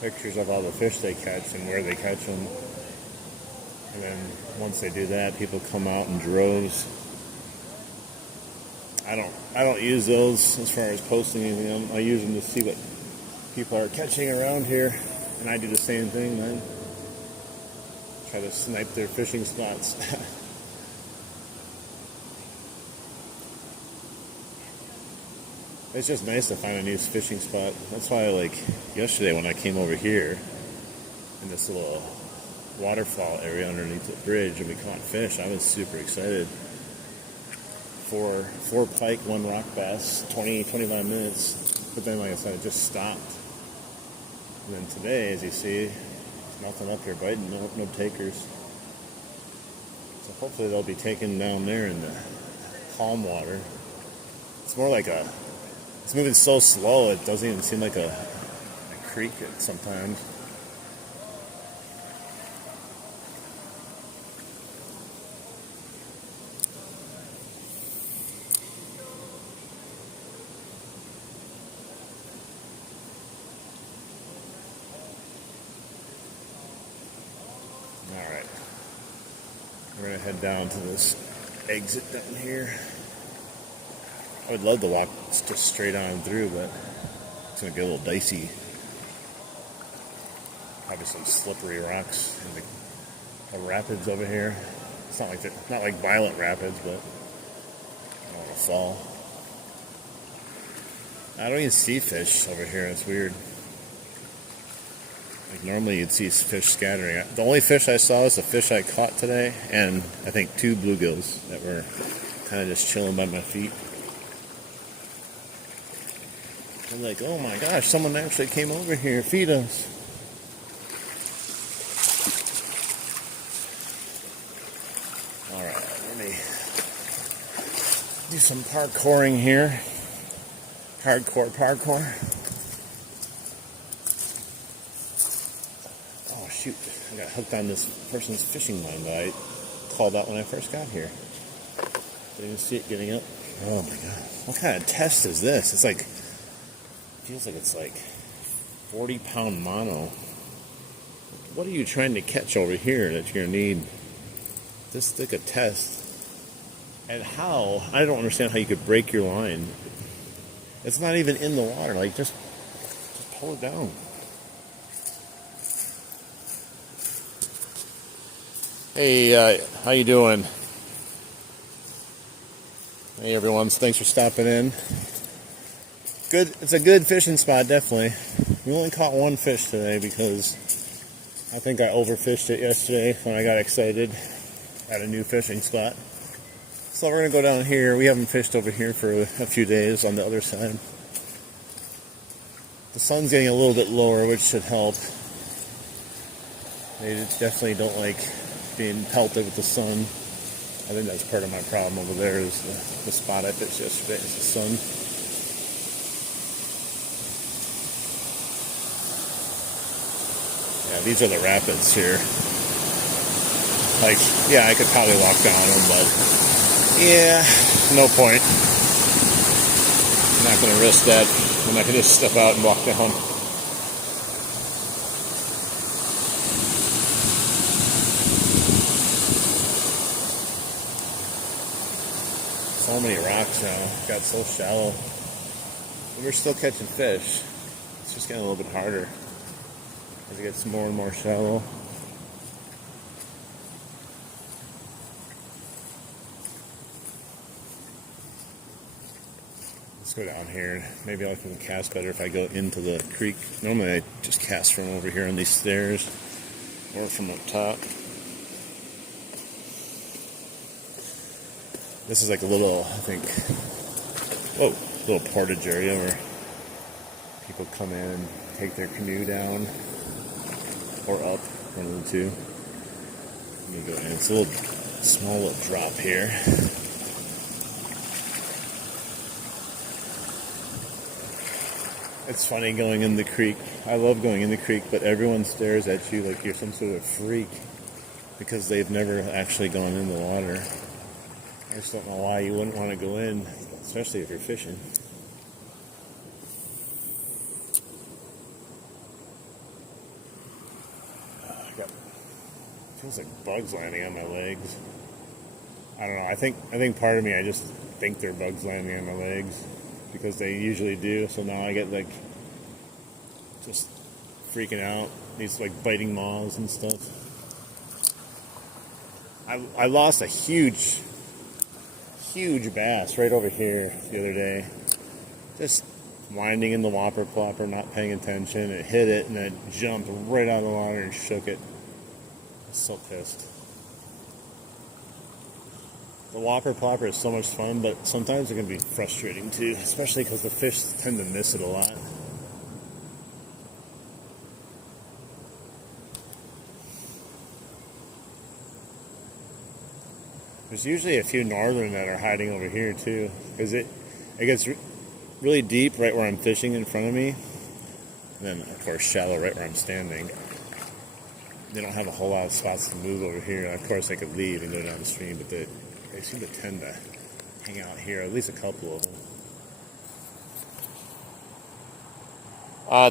pictures of all the fish they catch and where they catch them. And then once they do that, people come out in droves. I don't use those as far as posting anything. I use them to see what people are catching around here, and I do the same thing, man. Try to snipe their fishing spots. It's just nice to find a new fishing spot. That's why, like, yesterday when I came over here in this little waterfall area underneath the bridge and we caught fish, I was super excited. Four pike, one rock bass, 25 minutes. But then, like I said, it just stopped. And then today, as you see, there's nothing up here biting, no takers. So hopefully they'll be taken down there in the calm water. It's more like it's moving so slow it doesn't even seem like a creek sometimes. Alright. We're going to head down to this exit down here. I would love to walk just straight on through, but it's going to get a little dicey. Probably some slippery rocks in the rapids over here. It's not like violent rapids, but I don't want to fall. I don't even see fish over here. It's weird. Like normally you'd see fish scattering. The only fish I saw was the fish I caught today, and I think 2 bluegills that were kind of just chilling by my feet. I'm like, oh my gosh, someone actually came over here, feed us. Alright, let me do some parkouring here. Hardcore parkour. Oh shoot, I got hooked on this person's fishing line that I called out when I first got here. Didn't even see it getting up. Oh my god. What kind of test is this? It's like, feels like it's like 40-pound mono. What are you trying to catch over here that you're going to need this thick a test? And how? I don't understand how you could break your line. It's not even in the water. Like, just pull it down. Hey, how you doing? Hey, everyone. Thanks for stopping in. Good. It's a good fishing spot, definitely. We only caught one fish today because I think I overfished it yesterday when I got excited at a new fishing spot. So we're going to go down here. We haven't fished over here for a few days on the other side. The sun's getting a little bit lower, which should help. They definitely don't like being pelted with the sun. I think that's part of my problem over there is the spot I fished yesterday is the sun. Yeah, these are the rapids here. Like, yeah, I could probably walk down them, but yeah, no point. I'm not going to risk that when I can just step out and walk down. So many rocks now. It got so shallow. But we're still catching fish. It's just getting a little bit harder as it gets more and more shallow. Let's go down here. Maybe I can cast better if I go into the creek. Normally I just cast from over here on these stairs or from up top. This is like a little, I think, little portage area where people come in and take their canoe down or up, one of the two. Let me go in. It's a little small little drop here. It's funny going in the creek. I love going in the creek, but everyone stares at you like you're some sort of freak because they've never actually gone in the water. I just don't know why you wouldn't want to go in, especially if you're fishing. Feels like bugs landing on my legs. I don't know. I think part of me, I just think they're bugs landing on my legs because they usually do. So now I get like just freaking out. These like biting maws and stuff. I lost a huge bass right over here the other day. Just winding in the whopper plopper, not paying attention. It hit it and it jumped right out of the water and shook it. I was so pissed. The whopper plopper is so much fun, but sometimes it can be frustrating too, especially because the fish tend to miss it a lot. There's usually a few northern that are hiding over here too, because it gets really deep right where I'm fishing in front of me, and then of course shallow right where I'm standing. They don't have a whole lot of spots to move over here. Of course I could leave and go down the stream, but they seem to tend to hang out here, at least a couple of them.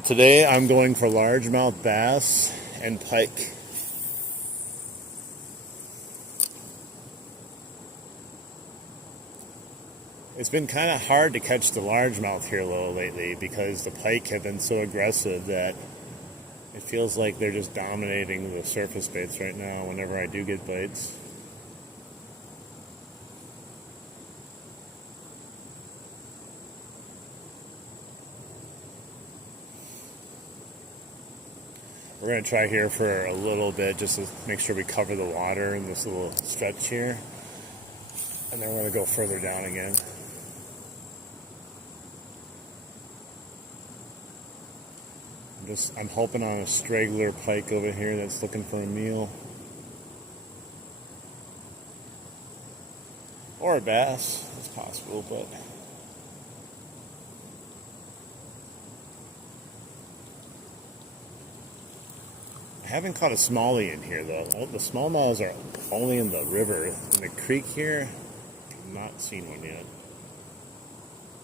Today I'm going for largemouth bass and pike. It's been kind of hard to catch the largemouth here lately because the pike have been so aggressive that it feels like they're just dominating the surface baits right now whenever I do get bites. We're going to try here for a little bit just to make sure we cover the water in this little stretch here. And then we're going to go further down again. I'm hoping on a straggler pike over here that's looking for a meal. Or a bass. It's possible, but I haven't caught a smallie in here though. The smallmouths are only in the river. In the creek here, I've not seen one yet.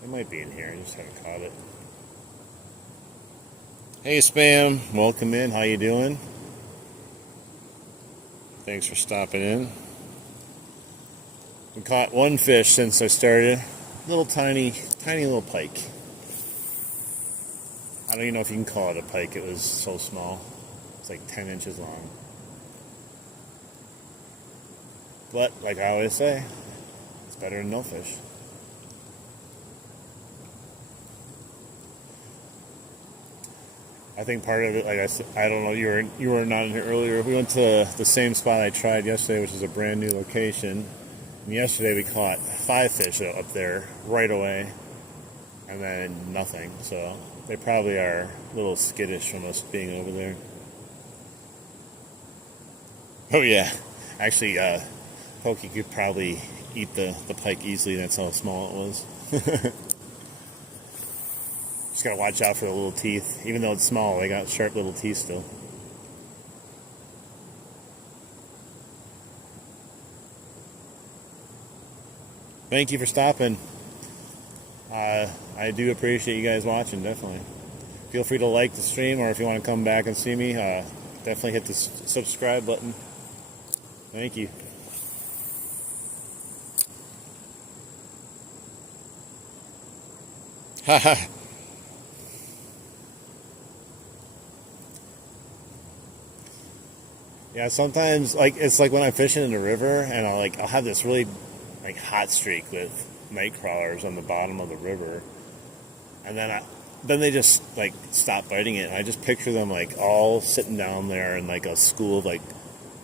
It might be in here, I just haven't caught it. Hey Spam, welcome in. How you doing? Thanks for stopping in. We caught one fish since I started. Little tiny little pike. I don't even know if you can call it a pike. It was so small. It's like 10 inches long. But like I always say, it's better than no fish. I think part of it, like I said, I don't know, you were not in here earlier. We went to the same spot I tried yesterday, which is a brand new location. And yesterday we caught 5 fish up there right away, and then nothing. So they probably are a little skittish from us being over there. Oh yeah, actually, Pokey could probably eat the pike easily. That's how small it was. Just gotta watch out for the little teeth. Even though it's small, they got sharp little teeth still. Thank you for stopping. I do appreciate you guys watching, definitely. Feel free to like the stream, or if you want to come back and see me, definitely hit the subscribe button. Thank you. Haha. Yeah, sometimes it's like when I'm fishing in the river and I'll have this really hot streak with night crawlers on the bottom of the river, and then they just stop biting it, and I just picture them all sitting down there in a school of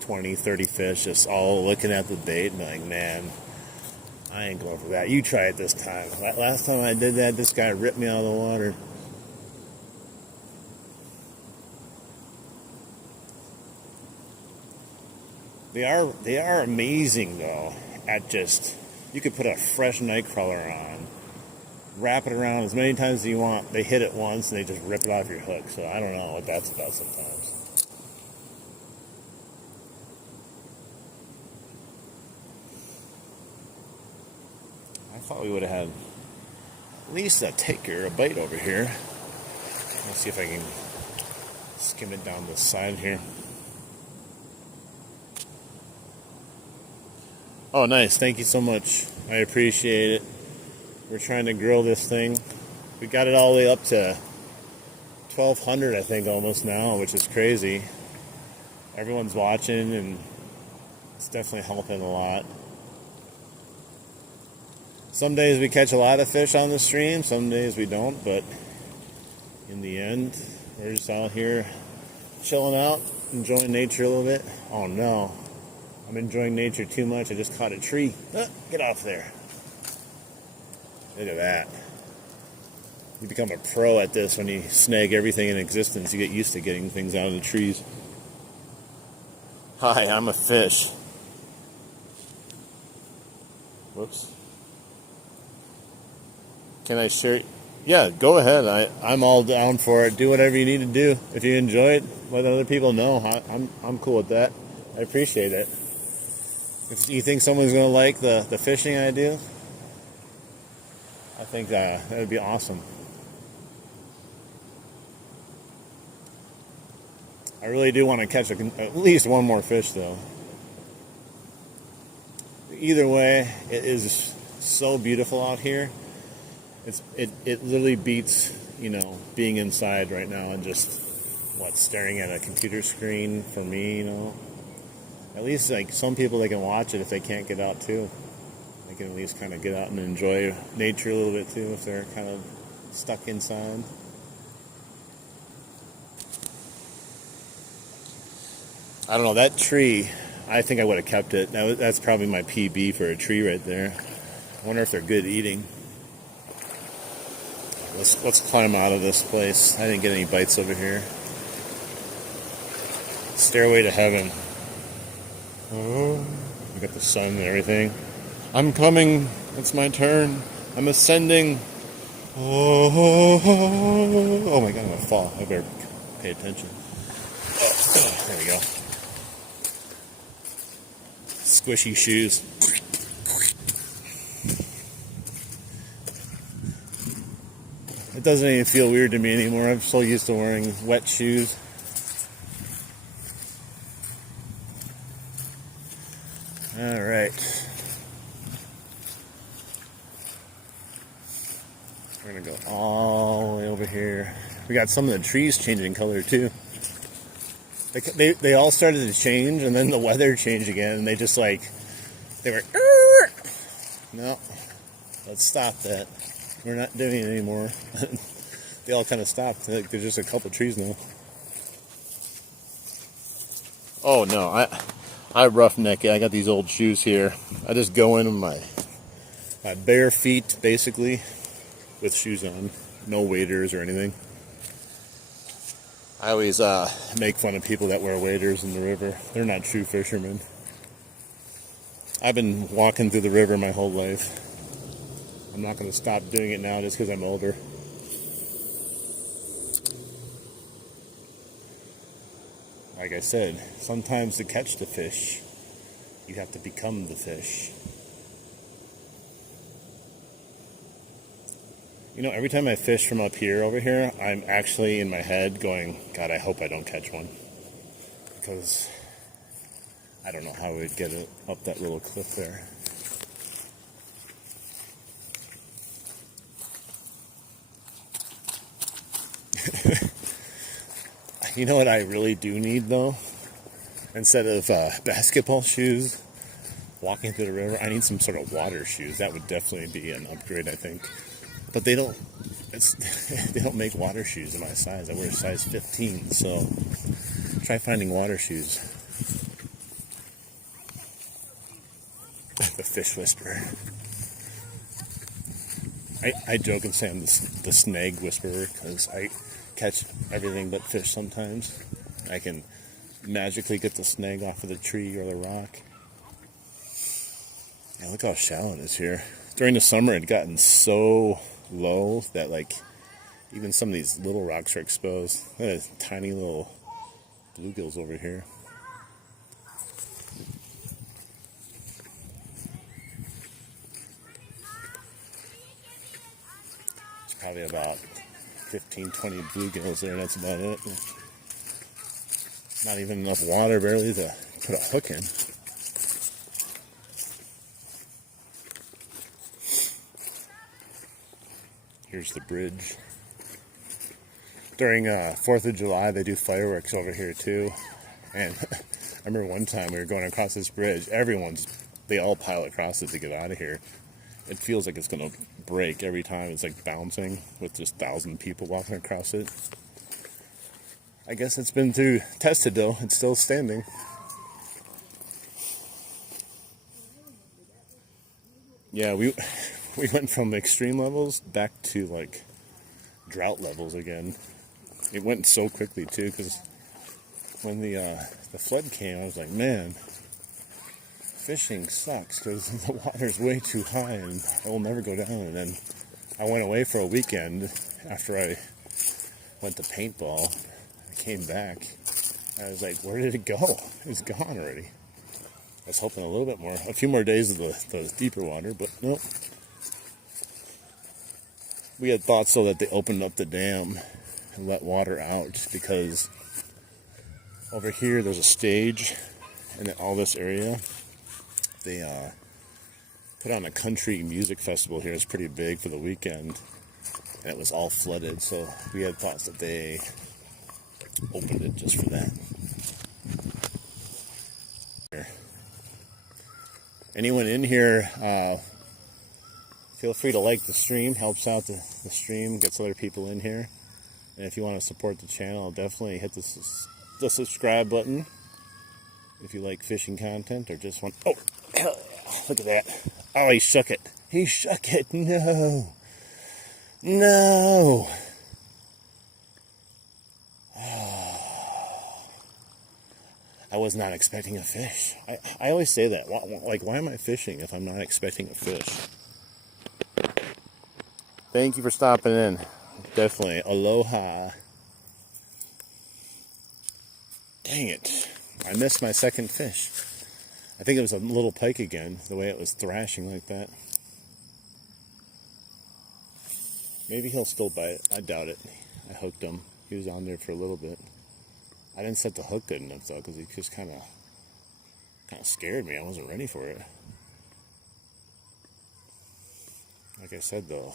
20, 30 fish, just all looking at the bait and man, I ain't going for that. You try it this time. Last time I did that, this guy ripped me out of the water. They are amazing though at just, you could put a fresh night crawler on, wrap it around as many times as you want, they hit it once and they just rip it off your hook. So I don't know what that's about sometimes. I thought we would have had at least a taker, a bite over here. Let's see if I can skim it down this side here. Oh, nice. Thank you so much. I appreciate it. We're trying to grill this thing. We got it all the way up to 1,200, I think, almost now, which is crazy. Everyone's watching, and it's definitely helping a lot. Some days we catch a lot of fish on the stream, some days we don't, but in the end, we're just out here chilling out, enjoying nature a little bit. Oh, no. I'm enjoying nature too much. I just caught a tree. Get off there. Look at that. You become a pro at this when you snag everything in existence. You get used to getting things out of the trees. Hi, I'm a fish. Whoops. Can I share? Yeah, go ahead. I'm all down for it. Do whatever you need to do. If you enjoy it, let other people know. I'm cool with that. I appreciate it. If you think someone's going to like the fishing I do, I think that would be awesome. I really do want to catch at least one more fish, though. Either way, it is so beautiful out here. It literally beats, being inside right now and just, staring at a computer screen for me, At least, some people, they can watch it if they can't get out, too. They can at least kind of get out and enjoy nature a little bit, too, if they're kind of stuck inside. I don't know, that tree, I think I would have kept it. That's probably my PB for a tree right there. I wonder if they're good eating. Let's climb out of this place. I didn't get any bites over here. Stairway to heaven. Oh, we got the sun and everything. I'm coming. It's my turn. I'm ascending. Oh my god, I'm gonna fall. I better pay attention. Oh, there we go. Squishy shoes. It doesn't even feel weird to me anymore. I'm so used to wearing wet shoes. All right. We're gonna go all the way over here. We got some of the trees changing color too. They all started to change, and then the weather changed again, and they just like, they were, no, let's stop that. We're not doing it anymore. They all kind of stopped. There's just a couple trees now. Oh no, I roughneck it. I got these old shoes here. I just go in with my bare feet, basically, with shoes on. No waders or anything. I always make fun of people that wear waders in the river. They're not true fishermen. I've been walking through the river my whole life. I'm not going to stop doing it now just because I'm older. Like I said, sometimes to catch the fish, you have to become the fish. You know, every time I fish from up here over here, I'm actually in my head going, God, I hope I don't catch one. Because I don't know how we'd get it up that little cliff there. You know what I really do need, though? Instead of basketball shoes, walking through the river, I need some sort of water shoes. That would definitely be an upgrade, I think. But they don't make water shoes in my size. I wear a size 15, so try finding water shoes. The fish whisperer. I joke and say I'm the snag whisperer because I catch everything but fish sometimes. I can magically get the snag off of the tree or the rock. Yeah, look how shallow it is here. During the summer, it had gotten so low that like even some of these little rocks are exposed. Look at tiny little bluegills over here. There's probably about 15, 20 bluegills there, and that's about it. Not even enough water barely to put a hook in. Here's the bridge. During 4th of July, they do fireworks over here too. And I remember one time we were going across this bridge. They all pile across it to get out of here. It feels like it's going to break every time. It's like bouncing with just 1,000 people walking across it. I guess it's been tested though. It's still standing. Yeah, we went from extreme levels back to like drought levels again. It went so quickly too, because when the flood came, I was like, man, fishing sucks because the water's way too high and it will never go down. And then I went away for a weekend after I went to paintball. I came back. I was like, where did it go? It's gone already. I was hoping a few more days of the deeper water, but nope. We had thoughts though that they opened up the dam and let water out because over here there's a stage, and in all this area they put on a country music festival here. It's pretty big for the weekend, and it was all flooded, so we had thoughts that they opened it just for that. Anyone in here, feel free to like the stream. Helps out the stream, gets other people in here. And if you want to support the channel, definitely hit the subscribe button if you like fishing content or just want... Oh, hell yeah. Look at that. Oh, he shook it. He shook it. No. No. I was not expecting a fish. I always say that. Why am I fishing if I'm not expecting a fish? Thank you for stopping in. Definitely. Aloha. Dang it. I missed my second fish. I think it was a little pike again, the way it was thrashing like that. Maybe he'll still bite. I doubt it. I hooked him. He was on there for a little bit. I didn't set the hook good enough though, because he just kind of scared me. I wasn't ready for it. Like I said though,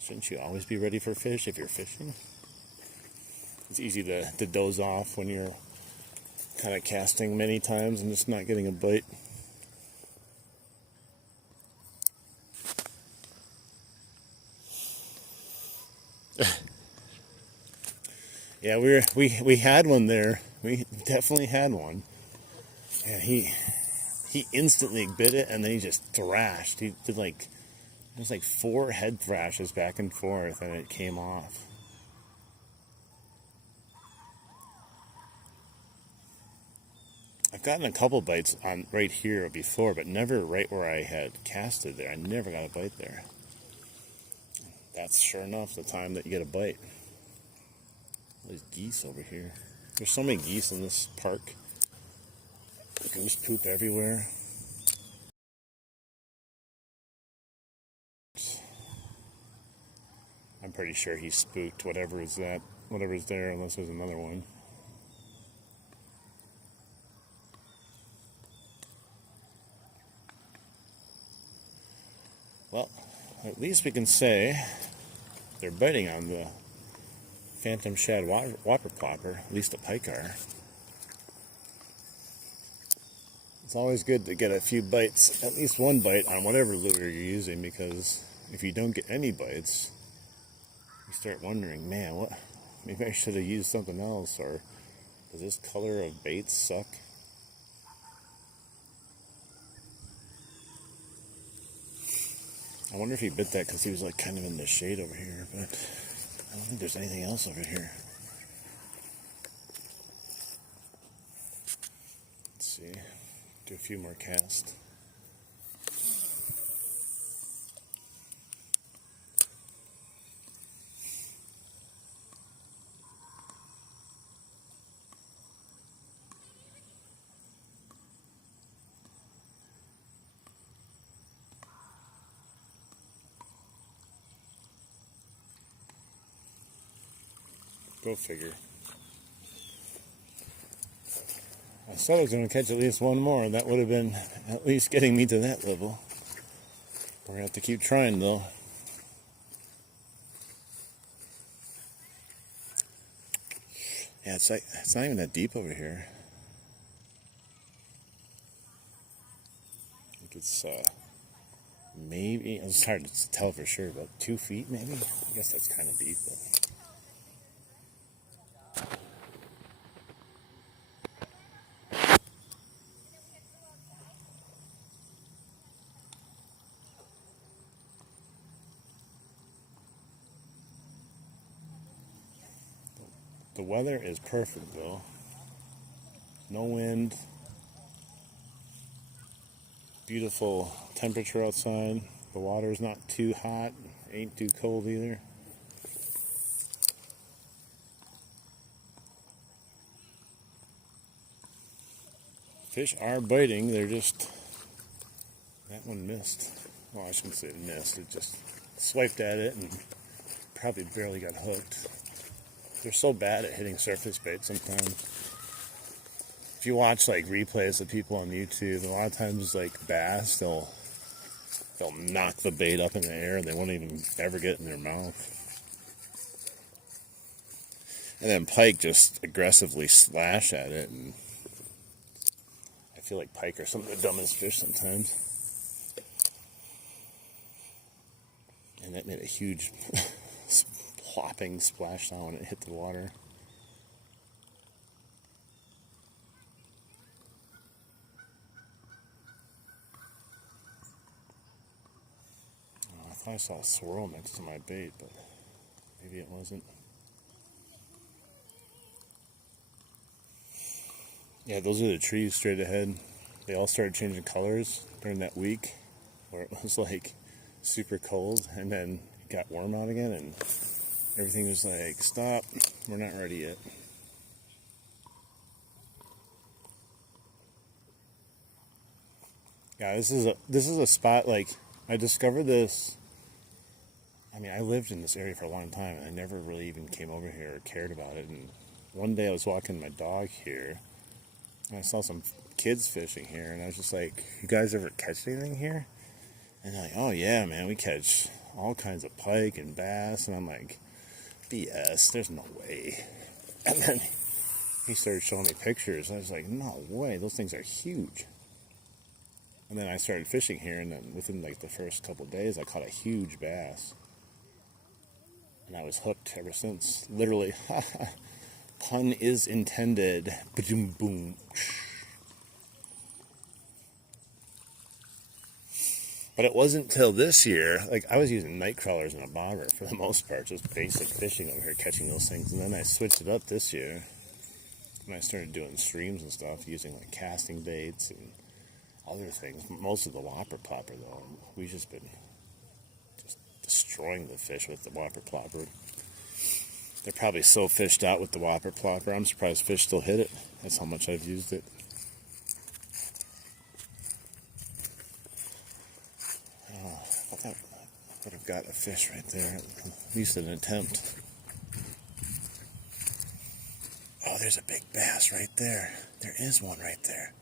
shouldn't you always be ready for fish if you're fishing? It's easy to doze off when you're kind of casting many times and just not getting a bite. Yeah, we had one there. We definitely had one. And he instantly bit it, and then he just thrashed. He did it was like 4 head thrashes back and forth, and it came off. I've gotten a couple bites on right here before, but never right where I had casted there. I never got a bite there. That's sure enough the time that you get a bite. There's geese over here. There's so many geese in this park. Goose poop everywhere. I'm pretty sure he spooked whatever's there, unless there's another one. Well, at least we can say they're biting on the phantom shad whopper plopper, at least a pike are. It's always good to get a few bites, at least one bite on whatever lure you're using, because if you don't get any bites, you start wondering, man, what? Maybe I should have used something else, or does this color of bait suck? I wonder if he bit that because he was like kind of in the shade over here, but I don't think there's anything else over here. Let's see. Do a few more casts. Go figure. I said I was going to catch at least one more. That would have been at least getting me to that level. We're going to have to keep trying, though. Yeah, it's not even that deep over here. I think it's maybe, it's hard to tell for sure, but 2 feet maybe? I guess that's kind of deep, but. The weather is perfect though. No wind. Beautiful temperature outside. The water's not too hot. Ain't too cold either. Fish are biting. They're just... That one missed. Well, I shouldn't say missed. It just swiped at it and probably barely got hooked. They're so bad at hitting surface bait sometimes. If you watch like replays of people on YouTube, a lot of times like bass, they'll knock the bait up in the air and they won't even ever get it in their mouth. And then pike just aggressively slash at it, and I feel like pike are some of the dumbest fish sometimes. And that made a huge plopping splash sound when it hit the water. I thought I saw a swirl next to my bait, but maybe it wasn't. Yeah, those are the trees straight ahead. They all started changing colors during that week where it was like super cold, and then it got warm out again, and everything was like, stop, we're not ready yet. Yeah, this is a spot, like, I discovered this. I mean, I lived in this area for a long time, and I never really even came over here or cared about it. And one day I was walking my dog here, and I saw some kids fishing here, and I was just like, you guys ever catch anything here? And they're like, oh yeah, man, we catch all kinds of pike and bass. And I'm like, BS, there's no way. And then he started showing me pictures. I was like, no way, those things are huge. And then I started fishing here, and then within like the first couple of days, I caught a huge bass. And I was hooked ever since. Literally, pun is intended. Boom, boom. But it wasn't till this year, like I was using night crawlers and a bobber for the most part, just basic fishing over here, catching those things. And then I switched it up this year, and I started doing streams and stuff, using like casting baits and other things. Most of the whopper plopper, though, we've just been destroying the fish with the whopper plopper. They're probably so fished out with the whopper plopper. I'm surprised fish still hit it. That's how much I've used it. I would have got a fish right there. At least an attempt. Oh, there's a big bass right there. There is one right there.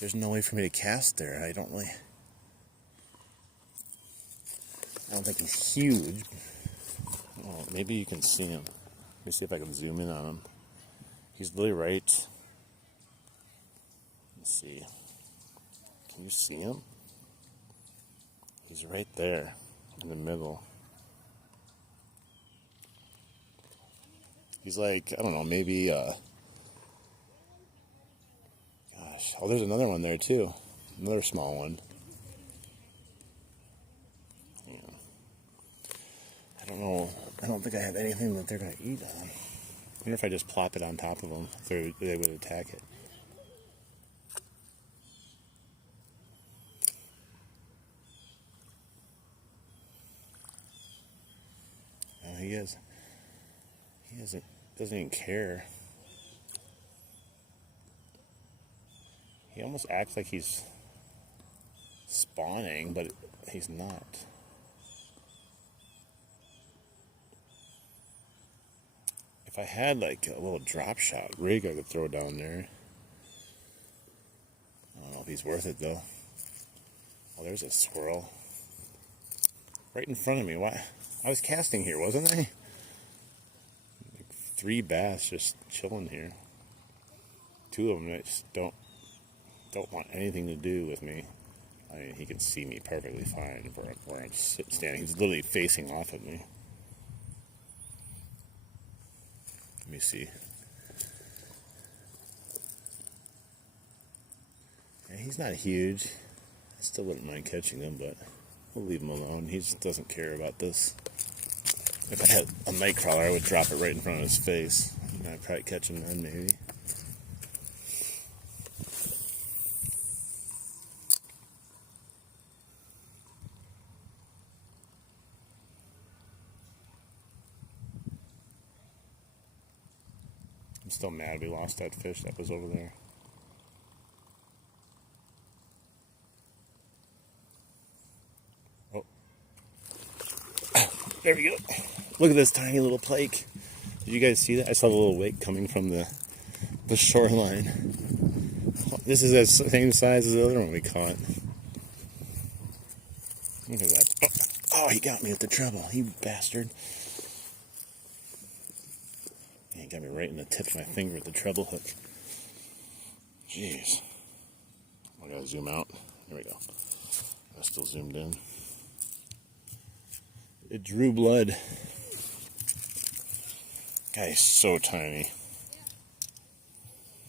There's no way for me to cast there. I don't think he's huge. Oh, maybe you can see him. Let me see if I can zoom in on him. He's literally right. Let's see. Can you see him? He's right there in the middle. He's like, I don't know, maybe, gosh. Oh, there's another one there too. Another small one. Yeah. I don't know. I don't think I have anything that they're going to eat on. I wonder if I just plop it on top of them, if they would attack it. Oh, he is. Doesn't even care. He almost acts like he's spawning, but he's not. If I had like a little drop shot rig, I could throw down there. I don't know if he's worth it though. Oh, there's a squirrel right in front of me. Why? I was casting here, wasn't I? Like 3 bass just chilling here. 2 of them that just don't want anything to do with me. I mean, he can see me perfectly fine where I'm standing. He's literally facing off at me. Let me see. Yeah, he's not huge. I still wouldn't mind catching him, but we'll leave him alone. He just doesn't care about this. If I had a night crawler, I would drop it right in front of his face. And I'd probably catch him then, maybe. I'm still mad we lost that fish that was over there. Oh. There we go. Look at this tiny little pike. Did you guys see that? I saw the little wake coming from the shoreline. This is the same size as the other one we caught. Look at that. Oh, he got me with the treble. He bastard. He got me right in the tip of my finger with the treble hook. Jeez. I gotta zoom out. Here we go. I still zoomed in. It drew blood. Guy is so tiny.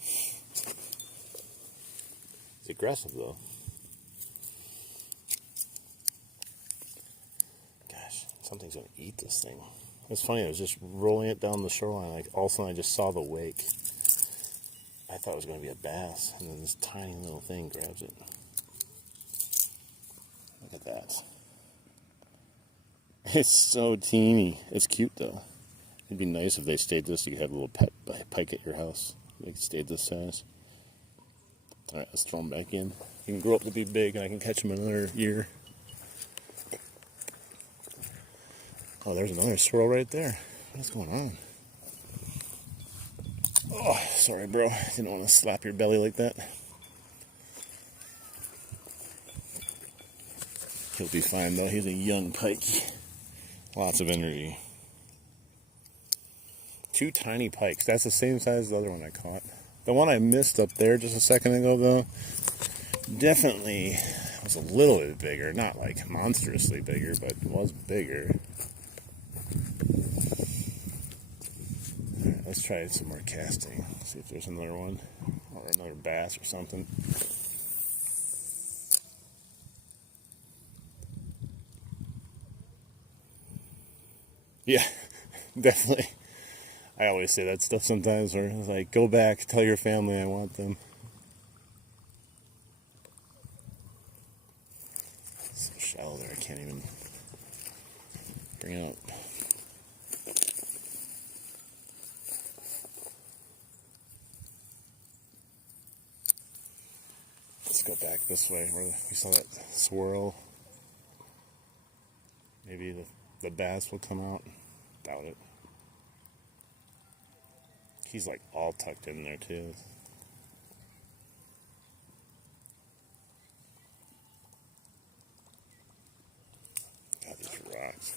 He's aggressive though. Gosh, something's gonna eat this thing. It's funny, I was just rolling it down the shoreline, like all of a sudden I just saw the wake. I thought it was going to be a bass, and then this tiny little thing grabs it. Look at that. It's so teeny. It's cute though. It'd be nice if they stayed this. You could have a little pet pike at your house. They stayed this size. All right, let's throw them back in. You can grow up to be big, and I can catch them in another year. Oh, there's another swirl right there. What's going on? Oh, sorry, bro. Didn't want to slap your belly like that. He'll be fine, though. He's a young pike. Lots of energy. 2 tiny pikes. That's the same size as the other one I caught. The one I missed up there just a second ago, though, definitely was a little bit bigger. Not like monstrously bigger, but it was bigger. Let's try some more casting. See if there's another one or another bass or something. Yeah, definitely. I always say that stuff sometimes, where it's like, go back, tell your family I want them. It's so shallow there, I can't even bring it up. Let's go back this way where we saw that swirl. Maybe the bass will come out. Doubt it. He's like all tucked in there too. God, these rocks.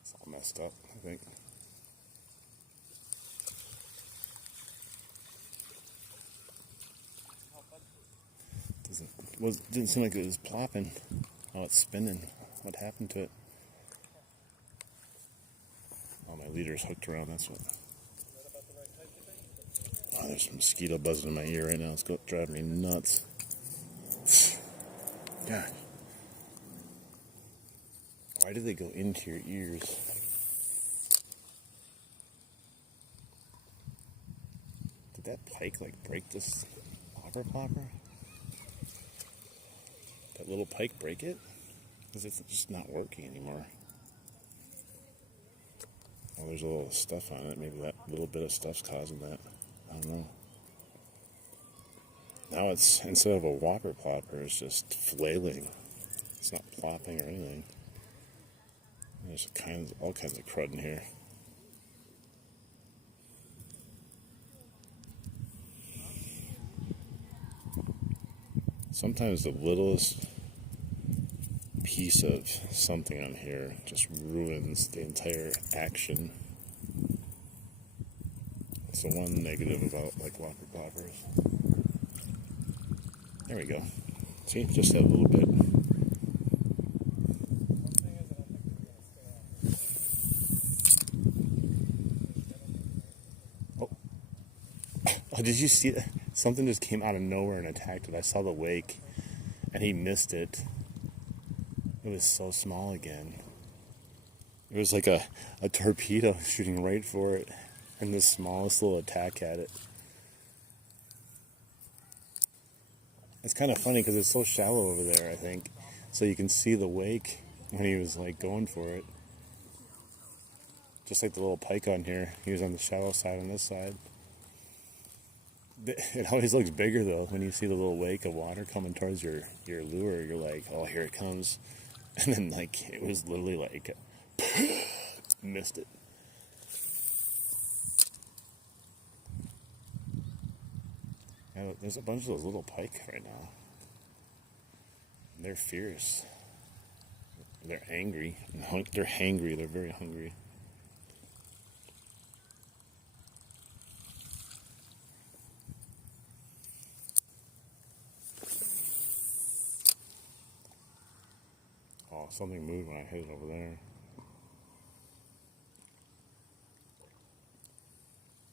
It's all messed up, I think. Didn't seem like it was plopping. Oh, it's spinning. What happened to it? Oh, my leader's hooked around. That's what. Oh, there's a mosquito buzzing in my ear right now. It's driving me nuts. God. Why do they go into your ears? Did that pike like break this popper? That little pike break it? Because it's just not working anymore. Oh, there's a little stuff on it. Maybe that little bit of stuff's causing that. I don't know. Now it's, instead of a whopper plopper, it's just flailing. It's not plopping or anything. There's all kinds of crud in here. Sometimes the littlest piece of something on here just ruins the entire action. It's the one negative about like whopper ploppers. There we go. See, just that little bit. Oh, oh, did you see that? Something just came out of nowhere and attacked it. I saw the wake, and he missed it. It was so small again. It was like a torpedo shooting right for it, and the smallest little attack at it. It's kind of funny because it's so shallow over there, I think. So you can see the wake when he was like going for it. Just like the little pike on here. He was on the shallow side on this side. It always looks bigger though when you see the little wake of water coming towards your lure. You're like, oh, here it comes. And then like it was literally like missed it. Yeah, there's a bunch of those little pike right now. They're fierce. They're angry. They're hangry. They're very hungry. Oh, something moved when I hit it over there.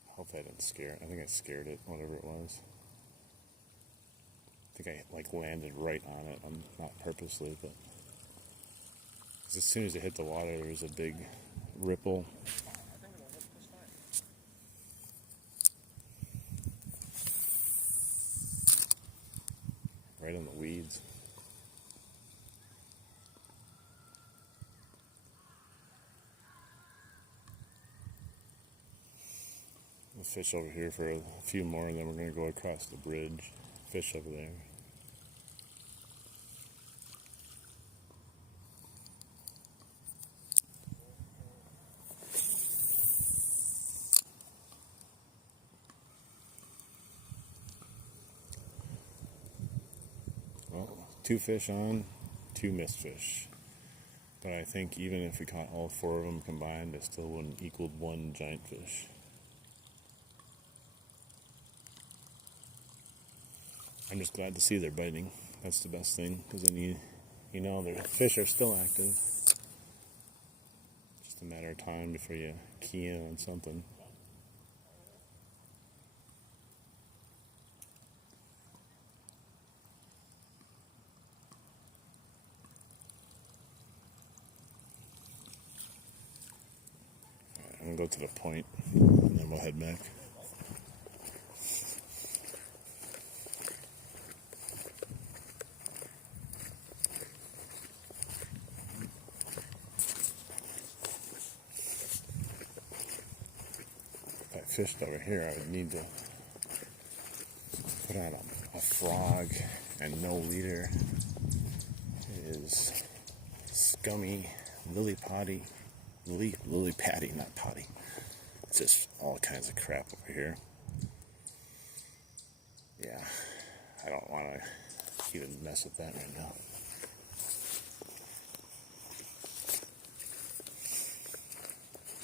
Hopefully I didn't scare it. I think I scared it, whatever it was. think I like landed right on it. I'm not purposely, but 'cause as soon as it hit the water, there was a big ripple. Right on the weeds. We'll fish over here for a few more, and then we're going to go across the bridge, fish over there. Well, 2 fish on, 2 missed fish. But I think even if we caught all 4 of them combined, it still wouldn't equal 1 giant fish. I'm just glad to see they're biting. That's the best thing, because then you know their fish are still active. Just a matter of time before you key in on something. Alright, I'm going to go to the point, and then we'll head back. Fished over here, I would need to put on a frog and no leader. It is scummy, lily patty, not potty. It's just all kinds of crap over here. Yeah, I don't want to even mess with that right now.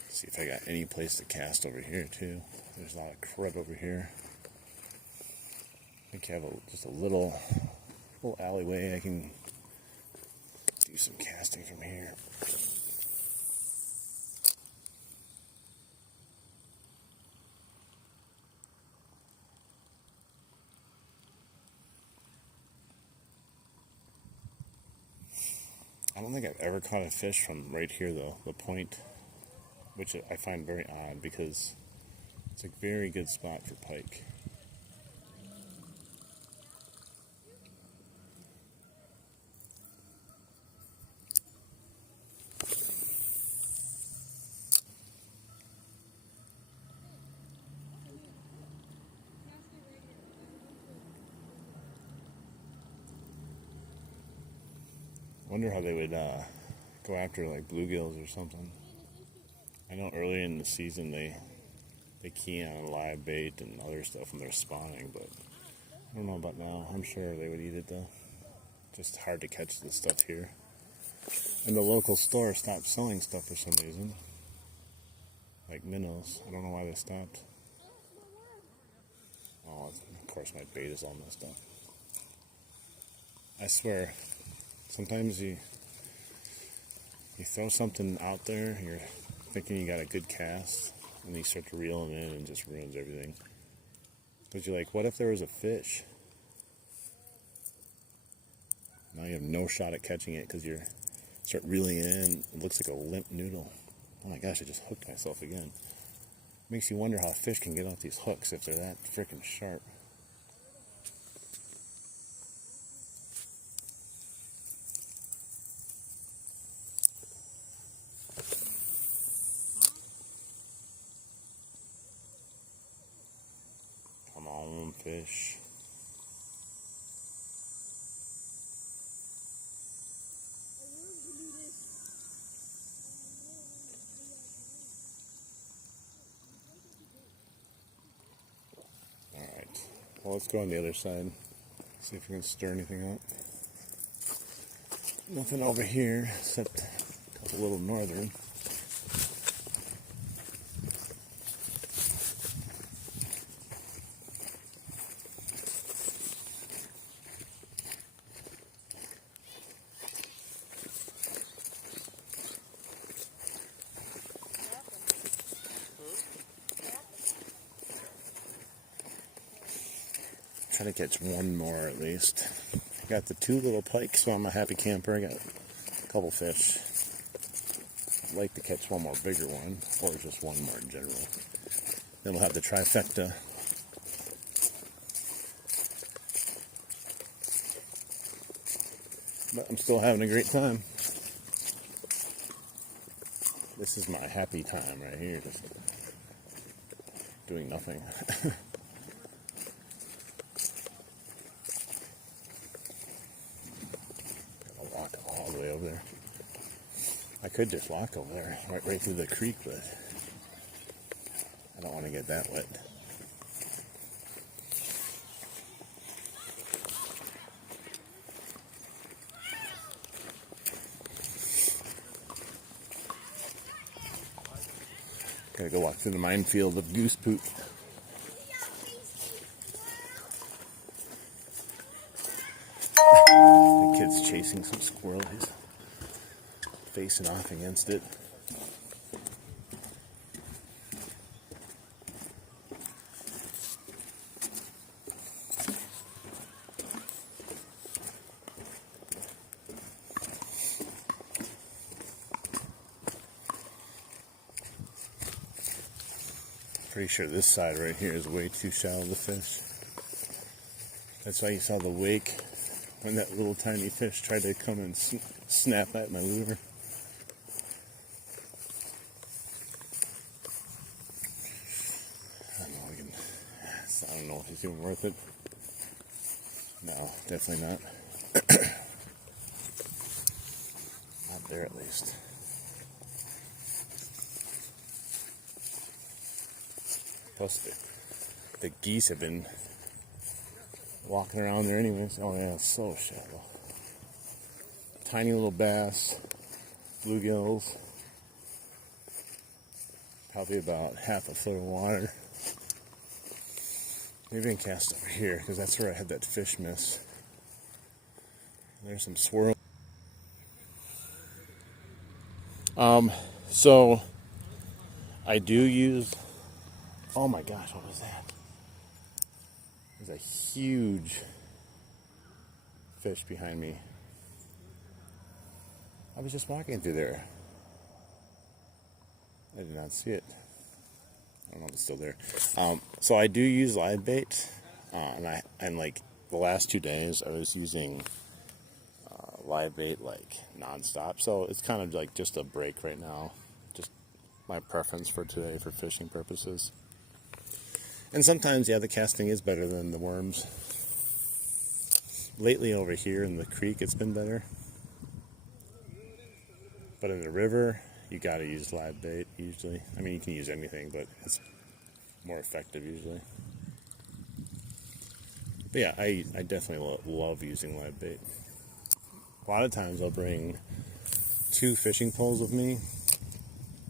See if I got any place to cast over here too. There's a lot of crud over here. I think you have just a little alleyway I can do some casting from here. I don't think I've ever caught a fish from right here though, the point, which I find very odd because it's a very good spot for pike. I wonder how they would go after like bluegills or something. I know earlier in the season they key on live bait and other stuff when they're spawning, but I don't know about now. I'm sure they would eat it though. Just hard to catch this stuff here. And the local store stopped selling stuff for some reason. Like minnows. I don't know why they stopped. Oh, of course my bait is all messed up. I swear, sometimes you throw something out there, you're thinking you got a good cast, and you start to reel them in and just ruins everything. Because you're like, what if there was a fish? Now you have no shot at catching it because you start reeling it in. It looks like a limp noodle. Oh my gosh, I just hooked myself again. Makes you wonder how fish can get off these hooks if they're that freaking sharp. Come on, fish. Alright, well, let's go on the other side. See if we can stir anything up. Nothing over here except a couple little northern. Try to catch one more at least. Got the 2 little pikes, so I'm a happy camper. I got a couple fish. I'd like to catch one more bigger one, or just one more in general. Then we'll have the trifecta. But I'm still having a great time. This is my happy time right here, just doing nothing. Gotta walk all the way over there. I could just walk over there, right through the creek, but I don't want to get that wet. Gotta go walk through the minefield of goose poop. The kid's chasing some squirrel. He's facing off against it. Pretty sure this side right here is way too shallow to fish. That's why you saw the wake when that little tiny fish tried to come and snap at my lure. I don't know if it's even worth it. No, definitely not. Not there at least. Plus, the geese have been walking around there anyways. Oh yeah, it's so shallow. Tiny little bass, bluegills, probably about half a foot of water. Maybe I can cast over here, because that's where I had that fish miss. There's some swirl. So I do use. Oh my gosh, what was that? There's a huge fish behind me. I was just walking through there. I did not see it. I don't know if it's still there. So I do use live bait, and like the last 2 days I was using live bait like nonstop. So it's kind of like just a break right now. Just my preference for today for fishing purposes. And sometimes, yeah, the casting is better than the worms. Lately over here in the creek, it's been better. But in the river, you gotta use live bait usually. I mean, you can use anything, but it's more effective usually. But yeah, I definitely love using live bait. A lot of times I'll bring 2 fishing poles with me,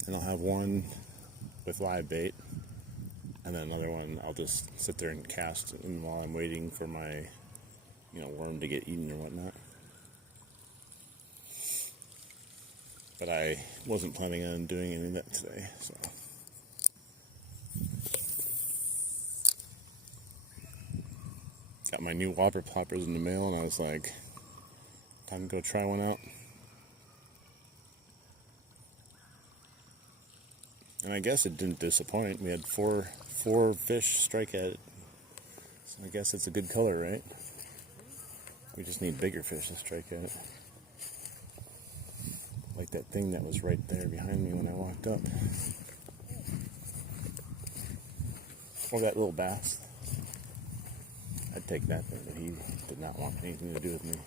and I'll have one with live bait, and then another one I'll just sit there and cast in while I'm waiting for my, worm to get eaten or whatnot. But I wasn't planning on doing any of that today, so. Got my new whopper ploppers in the mail, and I was like, time to go try one out. And I guess it didn't disappoint. We had four fish strike at it. So I guess it's a good color, right? We just need bigger fish to strike at it. Like that thing that was right there behind me when I walked up. Or that little bass. I'd take that thing, but he did not want anything to do with me.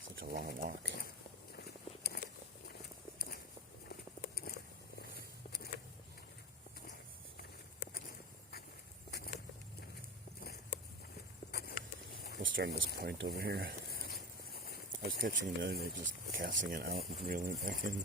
Such a long walk. We'll start on this point over here. I was catching it the other day, just casting it out and reeling it back in.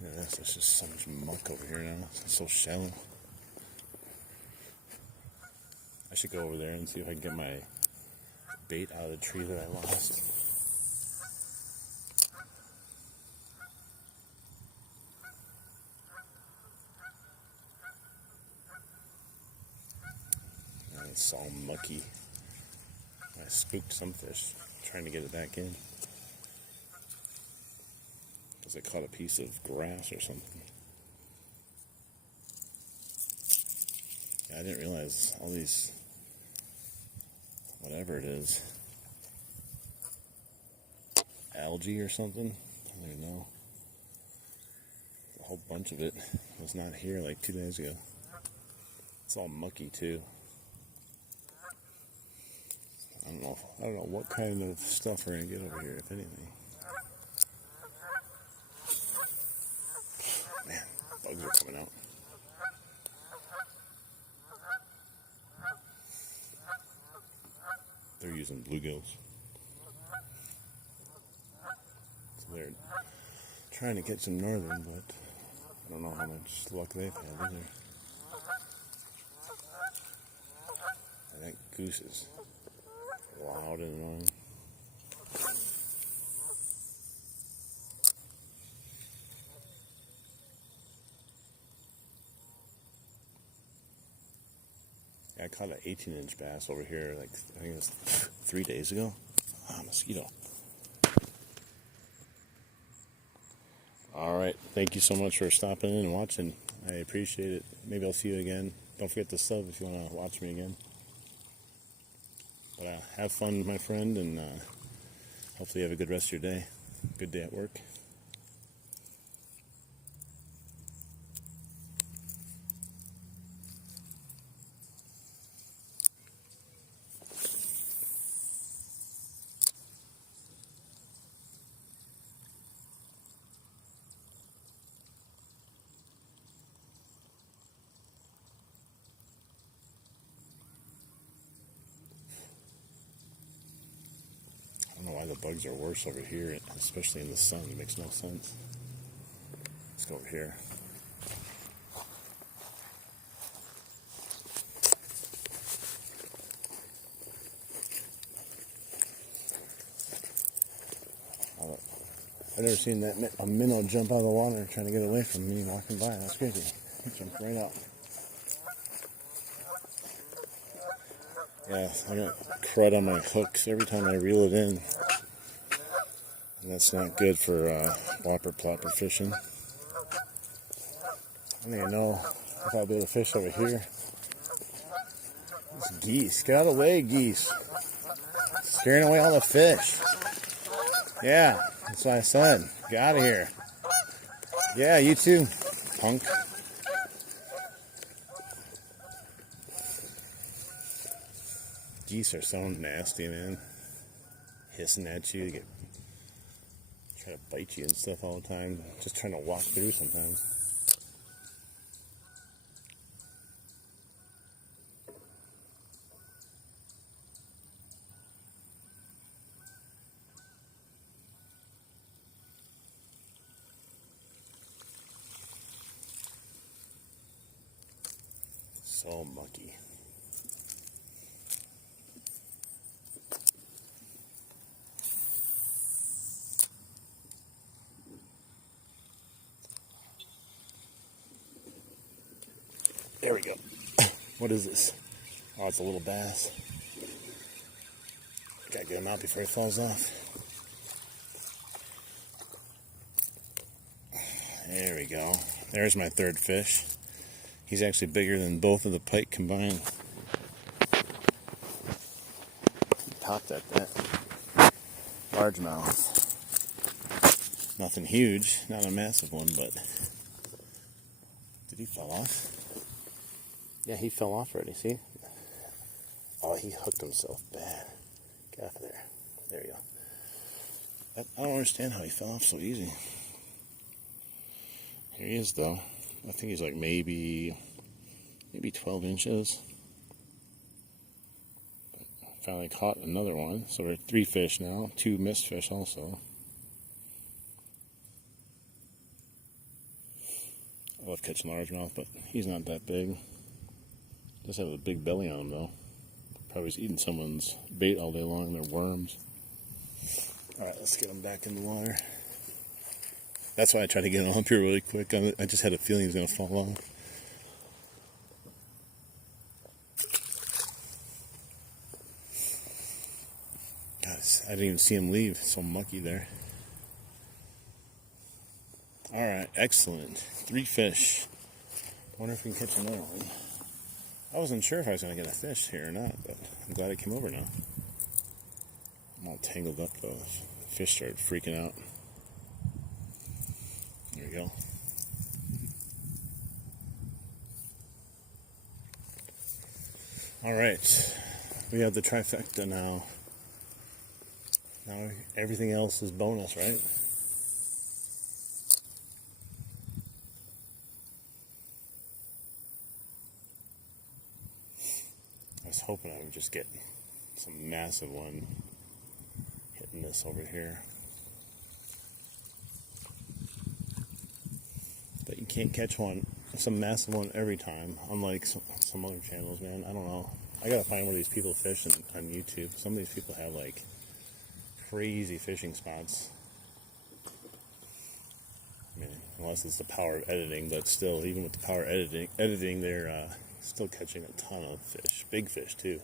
Look at this, there's just so much muck over here now. It's so shallow. I should go over there and see if I can get my bait out of the tree that I lost. It's all mucky. I spooked some fish trying to get it back in. Because I caught a piece of grass or something. Yeah, I didn't realize all these, whatever it is, algae or something. I don't even know. A whole bunch of it was not here like 2 days ago. It's all mucky too. I don't know what kind of stuff we're gonna get over here, if anything. Man, bugs are coming out. They're using bluegills. So they're trying to catch some northern, but I don't know how much luck they've had either. And that goose is loud and annoying. I caught an 18-inch bass over here, like, I think it was 3 days ago. Ah, mosquito. Alright, thank you so much for stopping in and watching. I appreciate it. Maybe I'll see you again. Don't forget to sub if you want to watch me again. But have fun, my friend, and hopefully you have a good rest of your day. Good day at work. I don't know why the bugs are worse over here, especially in the sun. It makes no sense. Let's go over here. I've never seen a minnow jump out of the water trying to get away from me walking by. That's crazy. He jumped right out. Yeah, I got crud on my hooks every time I reel it in. And that's not good for whopper plopper fishing. I don't even know if I'll be able to fish over here. These geese. Get out of the way, geese. Scaring away all the fish. Yeah, that's what I said. Get out of here. Yeah, you too, punk. Geese are so nasty, man. Hissing at you, try to bite you and stuff all the time. Just trying to walk through sometimes. So mucky. There we go. What is this? Oh, it's a little bass. Gotta get him out before he falls off. There we go. There's my third fish. He's actually bigger than both of the pike combined. Topped at that. Largemouth. Nothing huge, not a massive one, but did he fall off? Yeah, he fell off already, see? Oh, Oh, he hooked himself bad. Get off of there. There you go. I don't understand how he fell off so easy. Here he is, though. I think he's like maybe 12 inches. Finally caught another one. So we're at 3 fish now. 2 missed fish also. I love catching largemouth, but he's not that big. Does have a big belly on him, though. Probably was eating someone's bait all day long. They're worms. Alright, let's get him back in the water. That's why I tried to get him up here really quick. I just had a feeling he was going to fall off. God, I didn't even see him leave. It's so mucky there. Alright, excellent. 3 fish. Wonder if we can catch another one. I wasn't sure if I was going to get a fish here or not, but I'm glad it came over now. I'm all tangled up though. The fish started freaking out. There we go. Alright, we have the trifecta now. Now everything else is bonus, right? I was hoping I would just get some massive one hitting this over here. But you can't catch some massive one every time, unlike some other channels, man. I don't know. I gotta find where these people fish on YouTube. Some of these people have like crazy fishing spots. I mean, unless it's the power of editing, but still, even with the power of editing, they're still catching a ton of fish, big fish too.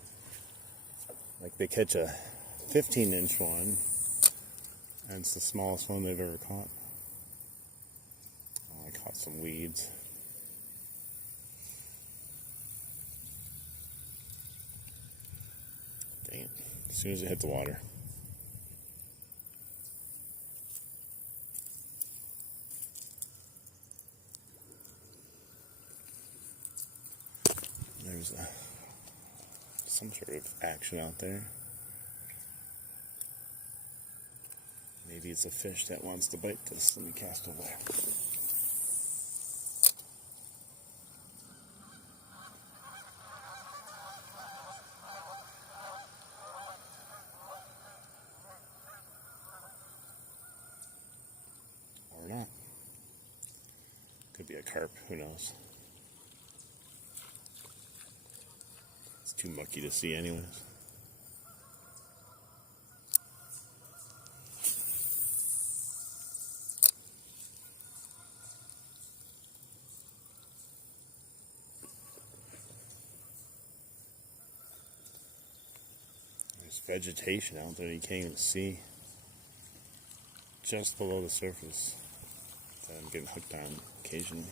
Like they catch a 15-inch one, and it's the smallest one they've ever caught. Oh, I caught some weeds. Dang it! As soon as it hit the water. There's some sort of action out there. Maybe it's a fish that wants to bite this. Let me cast over there. Or not. Could be a carp, who knows. It's too mucky to see anyways. There's vegetation out there you can't even see. Just below the surface that I'm getting hooked on occasionally.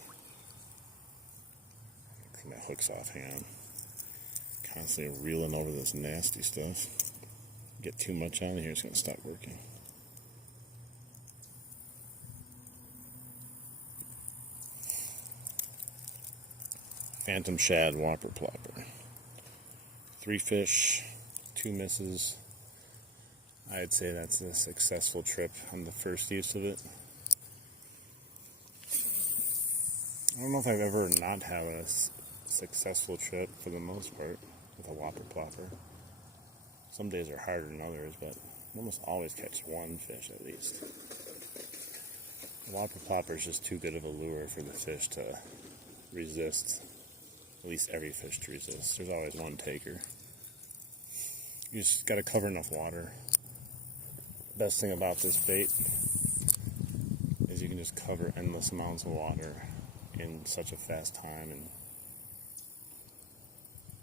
Clean my hooks off, hang on. Constantly reeling over this nasty stuff. Get too much on here, it's going to stop working. Phantom shad whopper plopper. 3 fish, 2 misses. I'd say that's a successful trip on the first use of it. I don't know if I've ever not had a successful trip for the most part with a whopper plopper. Some days are harder than others, but I almost always catch one fish at least. The whopper plopper is just too good of a lure for the fish to resist. At least every fish to resist. There's always one taker. You just got to cover enough water. Best thing about this bait is you can just cover endless amounts of water in such a fast time, and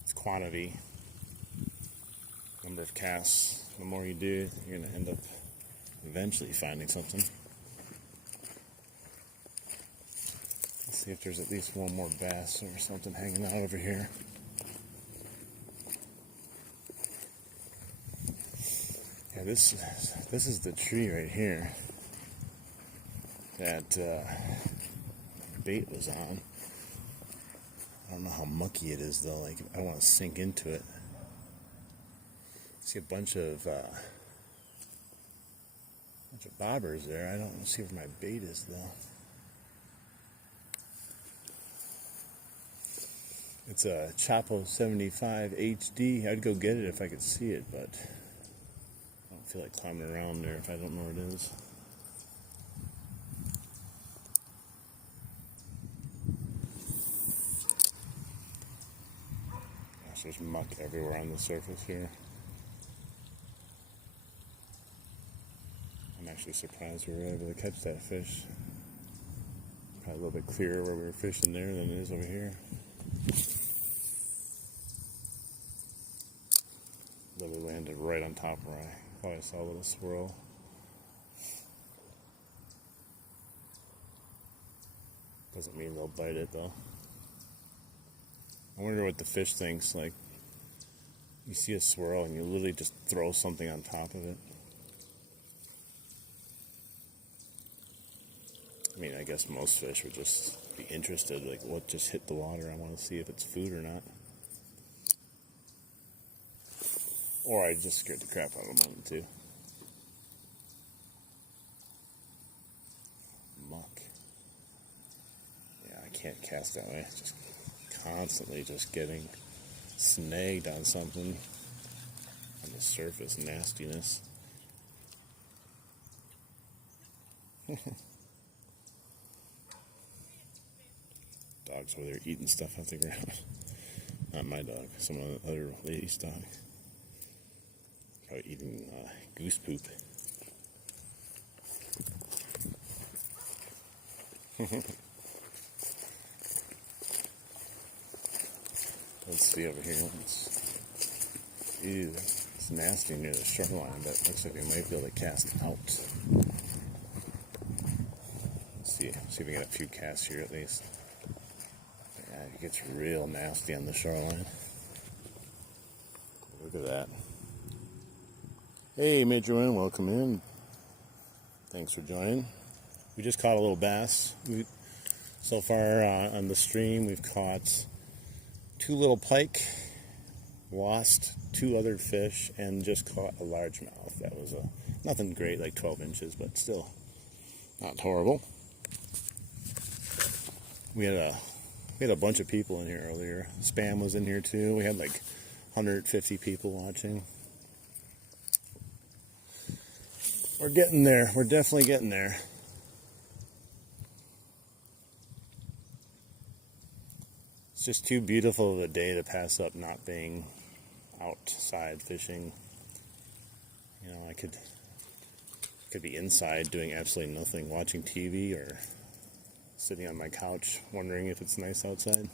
it's quantity, number of casts. The more you do, you're going to end up eventually finding something. Let's see if there's at least one more bass or something hanging out over here. Yeah, this is the tree right here that bait was on. I don't know how mucky it is though. Like, I want to sink into it. see a bunch of bobbers there. I don't see where my bait is though. It's a Chapo 75 HD. I'd go get it if I could see it, but I don't feel like climbing around there if I don't know where it is. Gosh, there's muck everywhere on the surface here. I'm actually surprised we were able to catch that fish. Probably a little bit clearer where we were fishing there than it is over here. Literally landed right on top where I thought I saw a little swirl. Doesn't mean they'll bite it though. I wonder what the fish thinks. Like, you see a swirl and you literally just throw something on top of it. I mean, I guess most fish would just be interested, like, what just hit the water? I want to see if it's food or not. Or I just scared the crap out of them too. Muck. Yeah, I can't cast that way. Just constantly just getting snagged on something on the surface. Nastiness. Dogs over there eating stuff off the ground. Not my dog, some other lady's dog. Probably eating goose poop. Let's see over here. Ew, it's nasty near the shoreline, but it looks like we might be able to cast out. Let's see if we get a few casts here at least. Yeah, it gets real nasty on the shoreline. Look at that. Hey, Major Win, welcome in. Thanks for joining. We just caught a little bass. So far on the stream, we've caught 2 little pike, lost 2 other fish, and just caught a largemouth. That was nothing great, like 12 inches, but still not horrible. We had a bunch of people in here earlier. Spam was in here too. We had like 150 people watching. We're getting there. We're definitely getting there. It's just too beautiful of a day to pass up not being outside fishing. You know, I could be inside doing absolutely nothing, watching TV or sitting on my couch wondering if it's nice outside.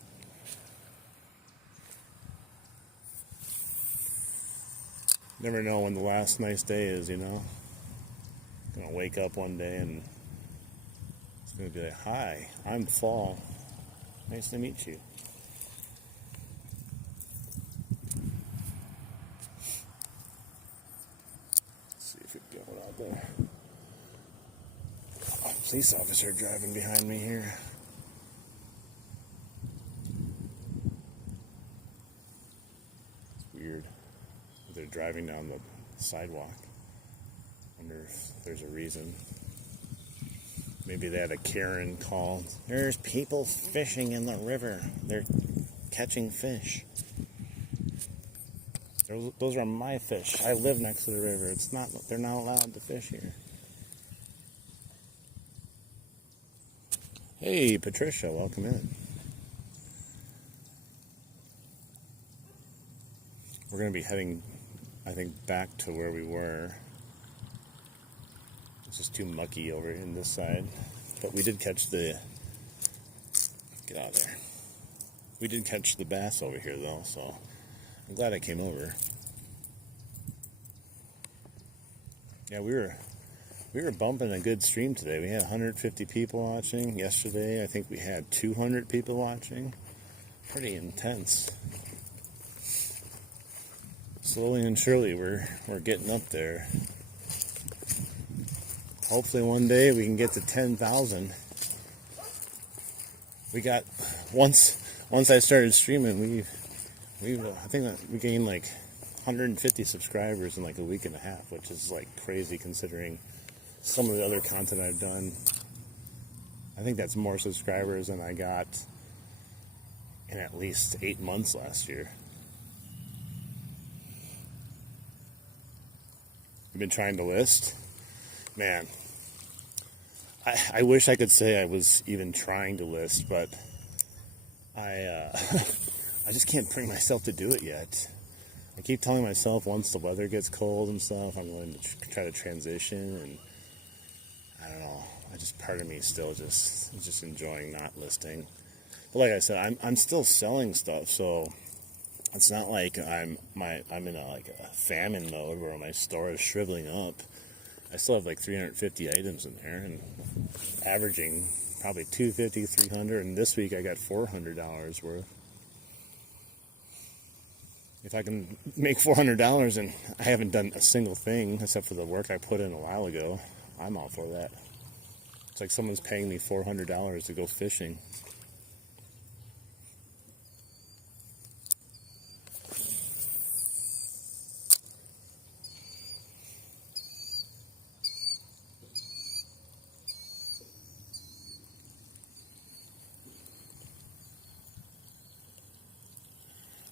Never know when the last nice day is, you know. Gonna wake up one day and it's gonna be like, "Hi, I'm Fall. Nice to meet you." Let's see if we can go out there. Oh, police officer driving behind me here. It's weird. They're driving down the sidewalk. Wonder if there's a reason. Maybe they had a Karen call. There's people fishing in the river. They're catching fish. Those are my fish. I live next to the river. They're not allowed to fish here. Hey, Patricia, welcome in. We're going to be heading, I think, back to where we were. It's just too mucky over in this side. But we did catch get out of there. We did catch the bass over here though, so I'm glad I came over. Yeah, we were bumping a good stream today. We had 150 people watching. Yesterday, I think we had 200 people watching. Pretty intense. Slowly and surely, we're getting up there. Hopefully one day we can get to 10,000. We got once I started streaming, I think we gained like 150 subscribers in like a week and a half, which is like crazy considering some of the other content I've done. I think that's more subscribers than I got in at least 8 months last year. I've been trying to list. Man, I wish I could say I was even trying to list, but I just can't bring myself to do it yet. I keep telling myself once the weather gets cold and stuff, I'm going to try to transition, and I don't know. Part of me still just enjoying not listing. But like I said, I'm still selling stuff, so it's not like I'm in a famine mode where my store is shriveling up. I still have like 350 items in there, and averaging probably 250, 300, and this week I got $400 worth. If I can make $400 and I haven't done a single thing except for the work I put in a while ago, I'm all for that. It's like someone's paying me $400 to go fishing.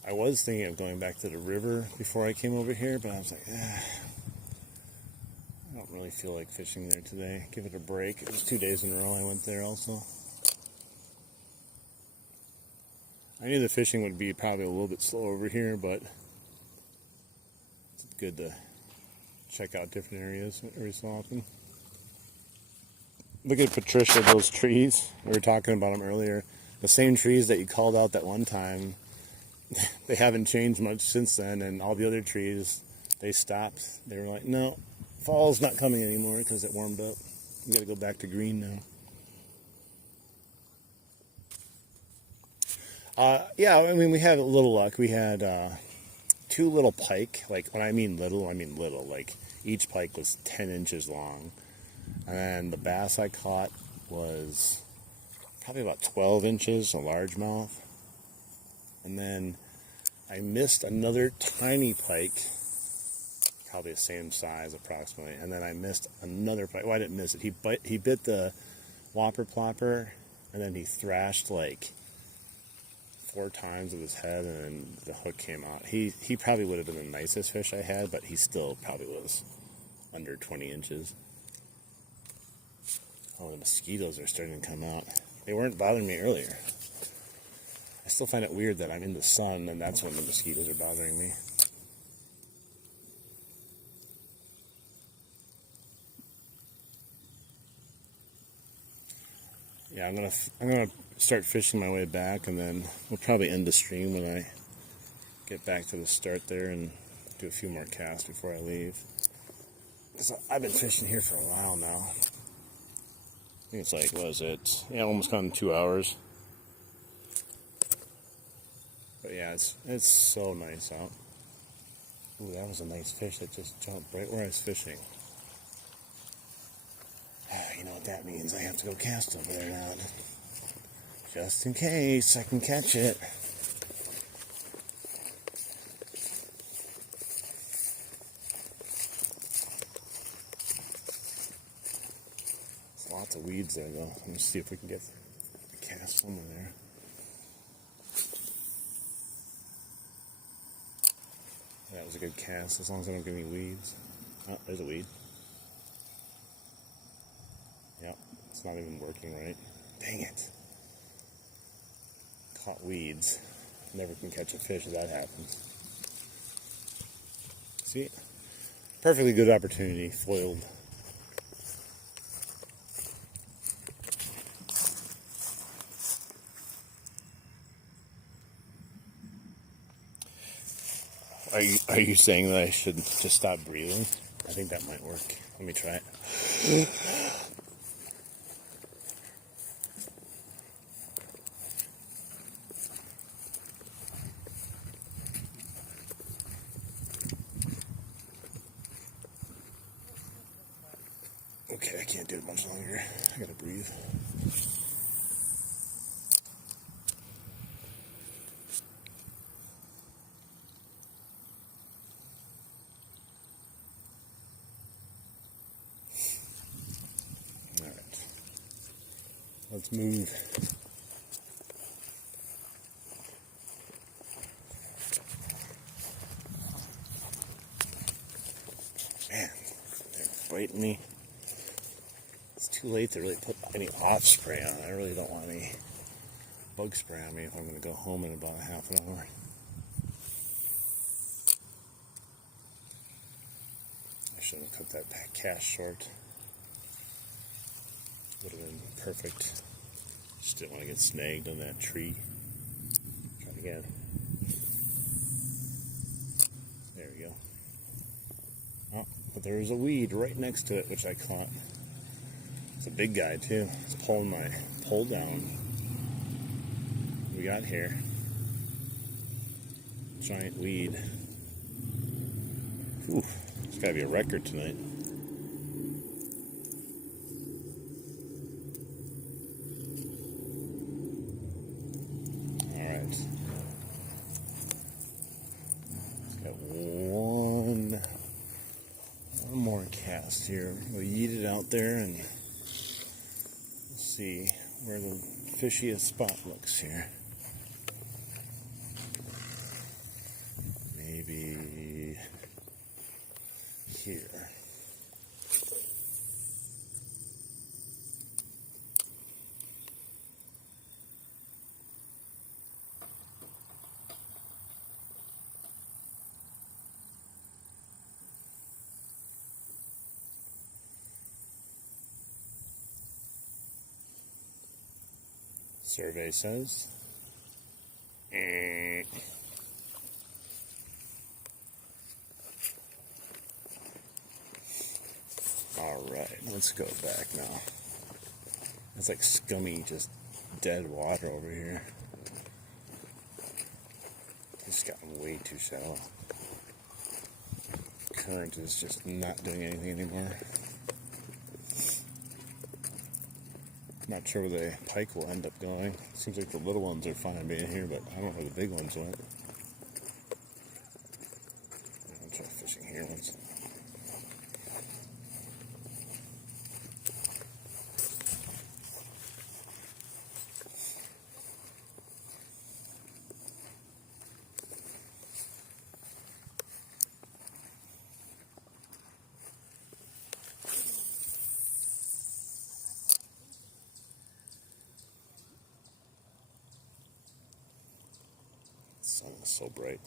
I was thinking of going back to the river before I came over here, but I was like, I don't really feel like fishing there today. Give it a break. It was 2 days in a row I went there also. I knew the fishing would be probably a little bit slow over here, but it's good to check out different areas every so often. Look at Patricia, those trees. We were talking about them earlier. The same trees that you called out that one time. They haven't changed much since then, and all the other trees, they stopped. They were like, no, fall's not coming anymore because it warmed up. We got to go back to green now. Yeah, I mean, we had a little luck. We had 2 little pike. Like, when I mean little, I mean little. Like, each pike was 10 inches long. And then the bass I caught was probably about 12 inches, a largemouth. And then I missed another tiny pike, probably the same size approximately. And then I missed another pike. Well, I didn't miss it. He bit the whopper plopper, and then he thrashed like 4 times with his head, and then the hook came out. He probably would have been the nicest fish I had, but he still probably was under 20 inches. Oh, the mosquitoes are starting to come out. They weren't bothering me earlier. I still find it weird that I'm in the sun and that's when the mosquitoes are bothering me. Yeah, I'm gonna start fishing my way back, and then we'll probably end the stream when I get back to the start there and do a few more casts before I leave. Because I've been fishing here for a while now. I think it's like, what is it? Yeah, almost gone 2 hours. But yeah, it's so nice out. Ooh, that was a nice fish that just jumped right where I was fishing. You know what that means? I have to go cast over there now. Just in case I can catch it. There's lots of weeds there though. Let me see if we can get a cast somewhere there. That was a good cast, as long as I don't get any weeds. Oh, there's a weed. Yep, it's not even working right. Dang it. Caught weeds. Never can catch a fish if that happens. See? Perfectly good opportunity, foiled. Are you saying that I should just stop breathing? I think that might work. Let me try it. Okay, I can't do it much longer. I gotta breathe. Let's move. Man, they're biting me. It's too late to really put any off spray on. I really don't want any bug spray on me if I'm going to go home in about a half an hour. I shouldn't have cut that cast short. Would have been perfect. Just didn't want to get snagged on that tree. Try it again. There we go. Oh, but there was a weed right next to it, which I caught. It's a big guy too. It's pulling my pole down. We got here. Giant weed. Whew. It's gotta be a record tonight. Alright. It's got one more cast here. We'll yeet it out there and see where the fishiest spot looks here. Maybe here. Survey says. Alright, let's go back now. It's like scummy, just dead water over here. It's gotten way too shallow. Current is just not doing anything anymore. Not sure where the pike will end up going. Seems like the little ones are fine being here, but I don't know where the big ones went. I'll try fishing here once. The sun is so bright.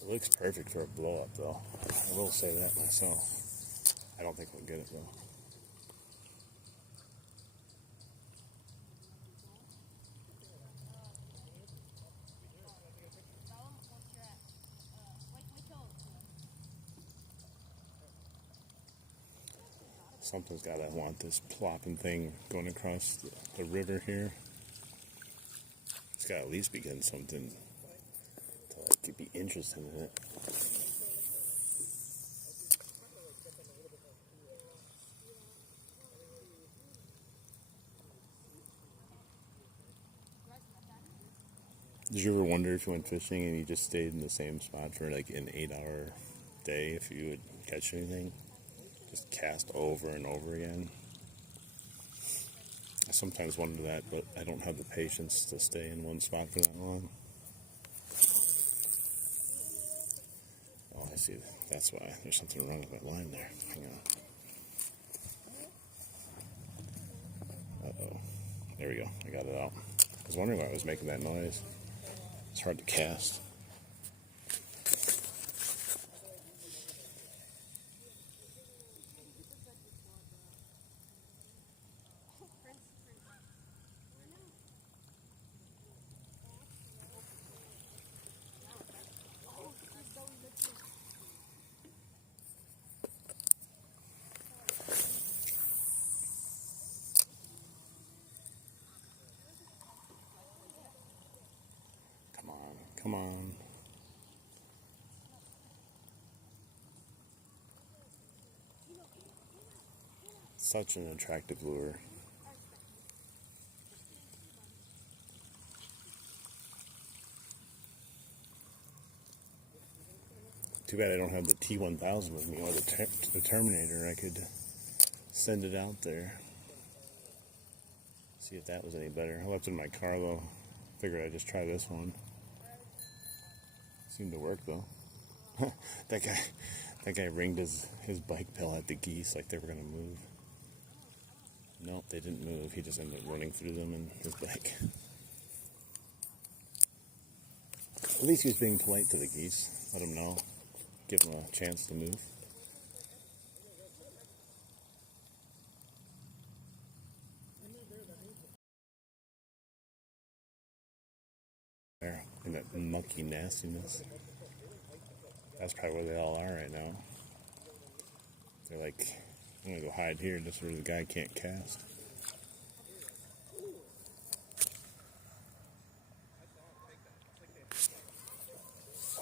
It looks perfect for a blow up though. I will say that myself. I don't think we'll get it though. Something's gotta want this plopping thing going across the river here. It's gotta at least be getting something to like be interested in it. Did you ever wonder if you went fishing and you just stayed in the same spot for like an 8-hour day if you would catch anything? Just cast over and over again. I sometimes wonder that, but I don't have the patience to stay in one spot for that long. Oh, I see. That's why. There's something wrong with that line there. Hang on. Uh-oh. There we go. I got it out. I was wondering why I was making that noise. It's hard to cast. Come on. Such an attractive lure. Too bad I don't have the T1000 with me, or the Terminator. I could send it out there. See if that was any better. I left it in my car though. Figured I'd just try this one. Seemed to work though. That guy ringed his bike bell at the geese like they were gonna move. Nope, they didn't move. He just ended up running through them in his bike. At least he was being polite to the geese. Let them know. Give them a chance to move. There, in that mucky nastiness. That's probably where they all are right now. They're like, I'm gonna go hide here just where the guy can't cast.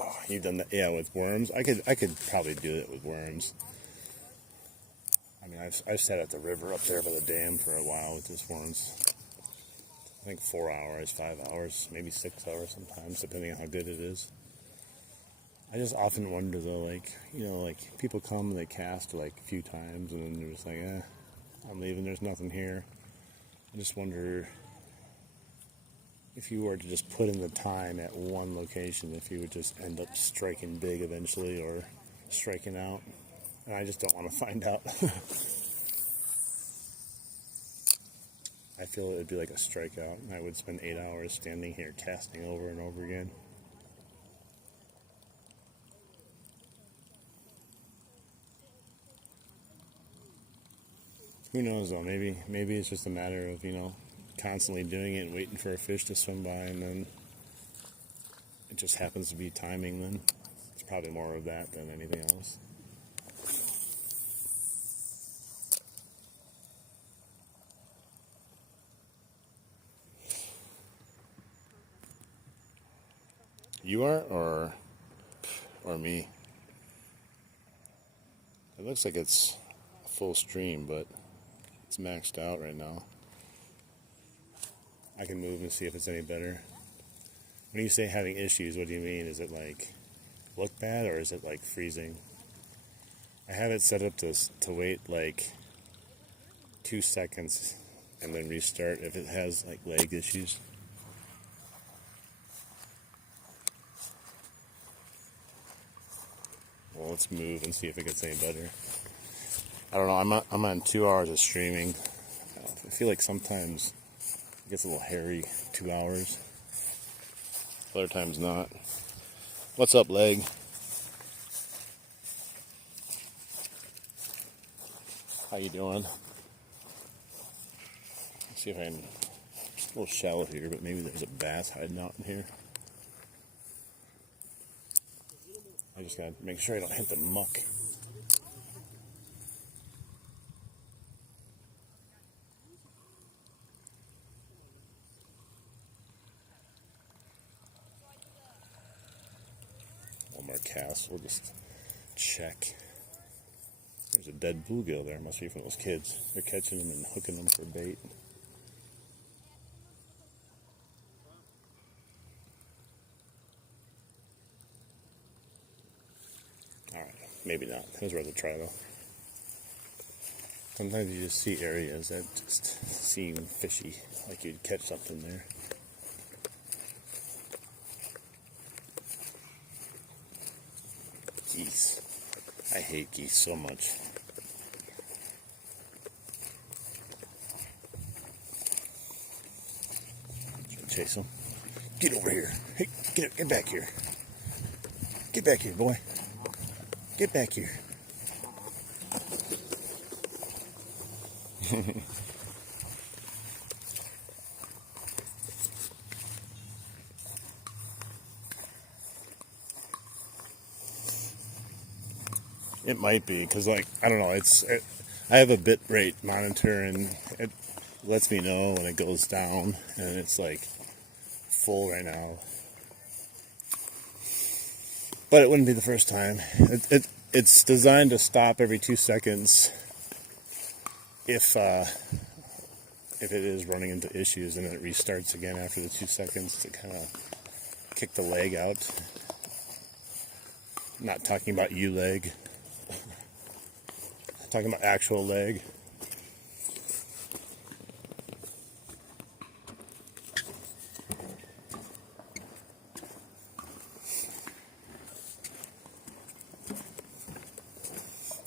Oh, you've done that, yeah, with worms. I could probably do it with worms. I mean, I've sat at the river up there by the dam for a while with just worms. I think 4 hours, 5 hours, maybe 6 hours sometimes, depending on how good it is. I just often wonder though, like, you know, like people come and they cast like a few times and then they're just like, I'm leaving, there's nothing here. I just wonder if you were to just put in the time at one location, if you would just end up striking big eventually or striking out. And I just don't want to find out. I feel it would be like a strikeout. I would spend 8 hours standing here casting over and over again. Who knows though, maybe it's just a matter of, you know, constantly doing it and waiting for a fish to swim by, and then it just happens to be timing then. It's probably more of that than anything else. You are, or me? It looks like it's a full stream, but it's maxed out right now. I can move and see if it's any better. When you say having issues, what do you mean? Is it like look bad, or is it like freezing? I have it set up to wait like 2 seconds and then restart if it has like lag issues. Well, let's move and see if it gets any better. I don't know. I'm on 2 hours of streaming. I feel like sometimes it gets a little hairy. 2 hours. Other times not. What's up, leg? How you doing? Let's see if I can. It's a little shallow here, but maybe there's a bass hiding out in here. I just gotta make sure I don't hit the muck. One more cast, we'll just check. There's a dead bluegill there, must be from those kids. They're catching them and hooking them for bait. Alright, maybe not. It was worth a try though. Sometimes you just see areas that just seem fishy, like you'd catch something there. Geese. I hate geese so much. Should I chase them? Get over here. Hey, get back here. Get back here, boy. Get back here. It might be, because, like, I don't know, I have a bit rate monitor, and it lets me know when it goes down, and it's, like, full right now. But it wouldn't be the first time. It's designed to stop every 2 seconds if it is running into issues and it restarts again after the 2 seconds to kind of kick the leg out. I'm not talking about leg. I'm talking about actual leg.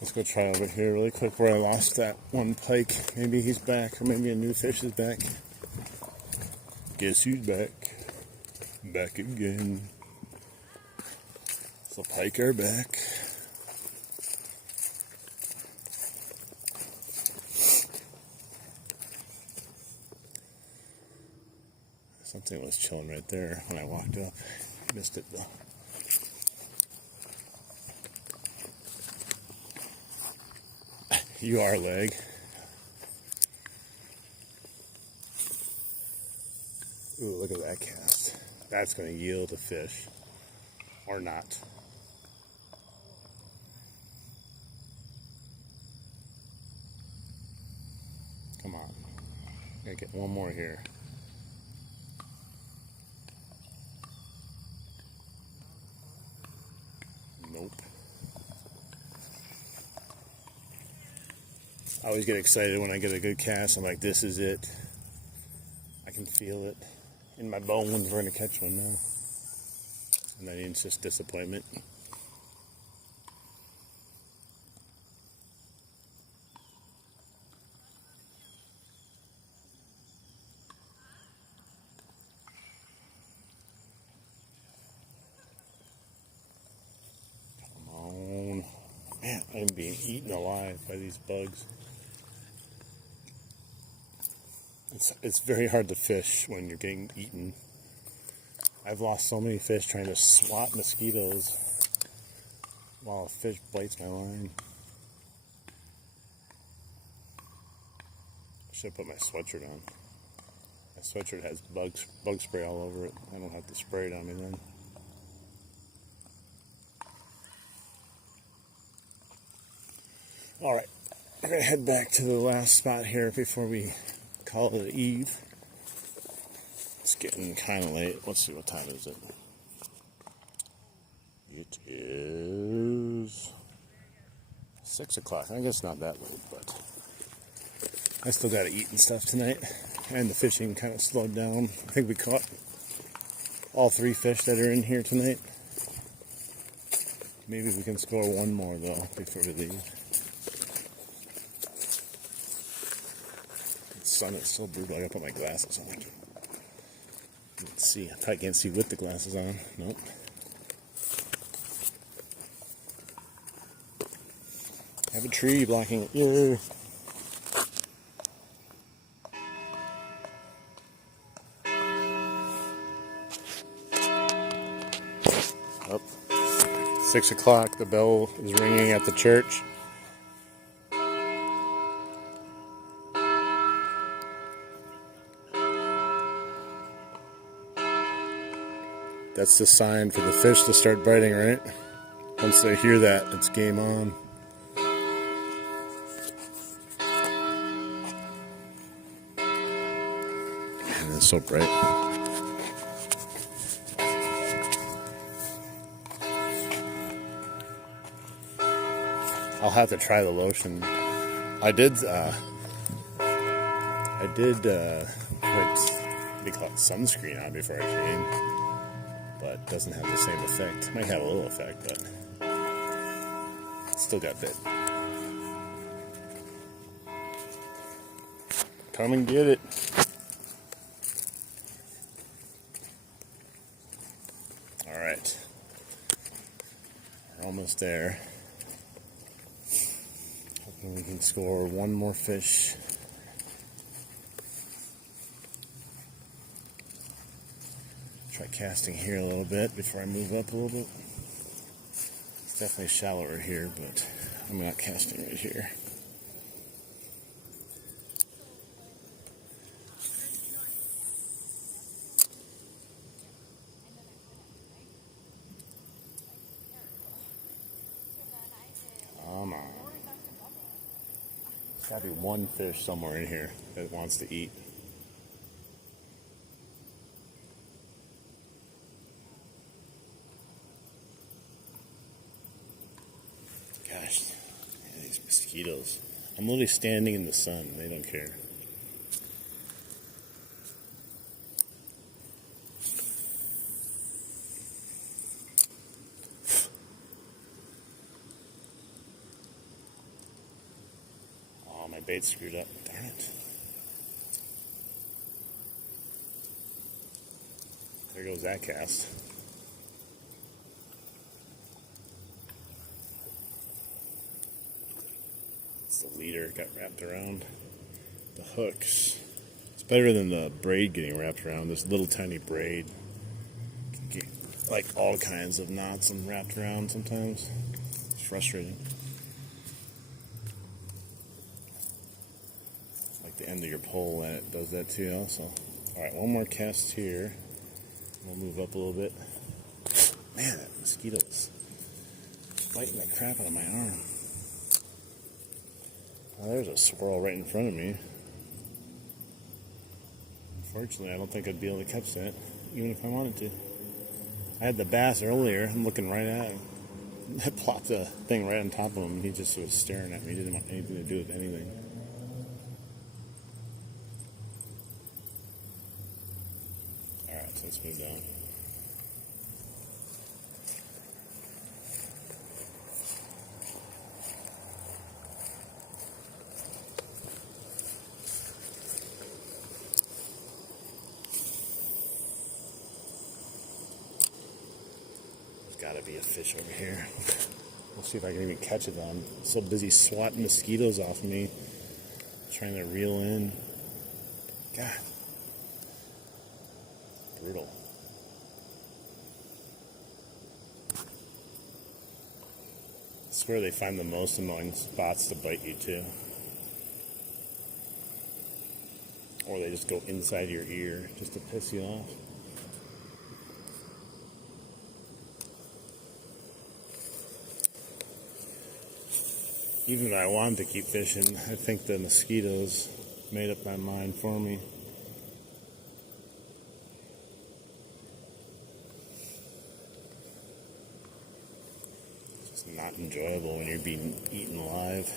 Let's go try over here really quick where I lost that one pike. Maybe he's back, or maybe a new fish is back. Guess who's back? Back again. So pike are back. Something was chilling right there when I walked up. Missed it though. You are leg. Ooh, look at that cast. That's going to yield a fish. Or not. Come on. Gotta get one more here. Nope. I always get excited when I get a good cast. I'm like, this is it. I can feel it in my bones. We're going to catch one now. And then it's just disappointment. Come on. Man, I'm being eaten alive by these bugs. It's very hard to fish when you're getting eaten. I've lost so many fish trying to swat mosquitoes while a fish bites my line. I should put my sweatshirt on. My sweatshirt has bug spray all over it. I don't have to spray it on me then. Alright, I'm going to head back to the last spot here before we call it an eve. It's getting kind of late. Let's see, what time is it? It is 6 o'clock. I guess not that late, but I still got to eat and stuff tonight. And the fishing kind of slowed down. I think we caught all 3 fish that are in here tonight. Maybe we can score one more, though, before we leave. The sun is so brutal. I gotta put my glasses on. Let's see. I probably can't see with the glasses on. Nope. I have a tree blocking it. Yeah. Up. 6 o'clock. The bell is ringing at the church. That's the sign for the fish to start biting, right? Once they hear that, it's game on. Man, it's so bright. I'll have to try the lotion. I did put, they call it sunscreen on before I came. But it doesn't have the same effect. It might have a little effect, but it still got bit. Come and get it. Alright. We're almost there. Hoping we can score one more fish. Try casting here a little bit before I move up a little bit. It's definitely shallower here, but I'm not casting right here. Come on. There's gotta be one fish somewhere in here that wants to eat. Gosh, yeah, these mosquitoes. I'm literally standing in the sun. They don't care. Oh, my bait's screwed up. Darn it. There goes that cast. The leader got wrapped around the hooks. It's better than the braid getting wrapped around. This little tiny braid can get like all kinds of knots and wrapped around sometimes. It's frustrating. Like the end of your pole and it does that too also. Alright, one more cast here. We'll move up a little bit. Man, that mosquito is biting the crap out of my arm. Oh, there's a swirl right in front of me. Unfortunately, I don't think I'd be able to catch that, even if I wanted to. I had the bass earlier. I'm looking right at him. I plopped a thing right on top of him, and he just was staring at me. He didn't want anything to do with anything. Alright, so let's move down. Gotta be a fish over here. We'll see if I can even catch it. I'm so busy swatting mosquitoes off of me, trying to reel in. God, brutal. I swear they find the most annoying spots to bite you too. Or they just go inside your ear just to piss you off. Even if I wanted to keep fishing, I think the mosquitoes made up my mind for me. It's just not enjoyable when you're being eaten alive.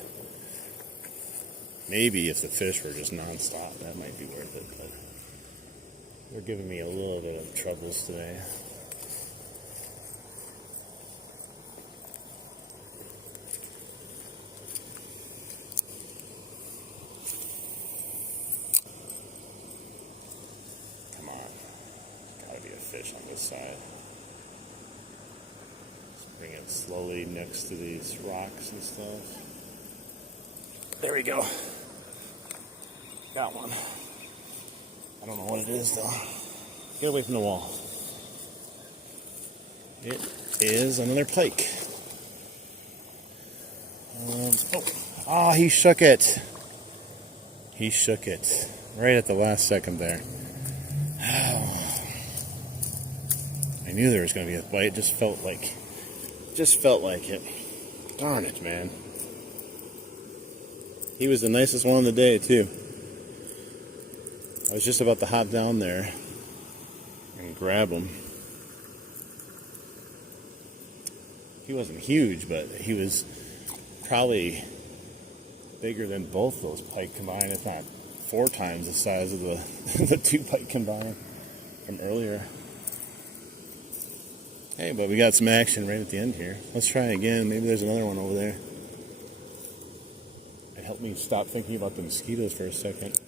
Maybe if the fish were just nonstop, that might be worth it, but they're giving me a little bit of troubles today. Fish on this side. Just bring it slowly next to these rocks and stuff. There we go. Got one. I don't know what it is though. Get away from the wall. It is another pike. Oh, he shook it. He shook it right at the last second there. I knew there was going to be a bite. It just felt like it. Darn it, man. He was the nicest one of the day, too. I was just about to hop down there and grab him. He wasn't huge, but he was probably bigger than both those pike combined, if not 4 times the size of the 2 pike combined from earlier. Hey, but we got some action right at the end here. Let's try again. Maybe there's another one over there. It helped me stop thinking about the mosquitoes for a second.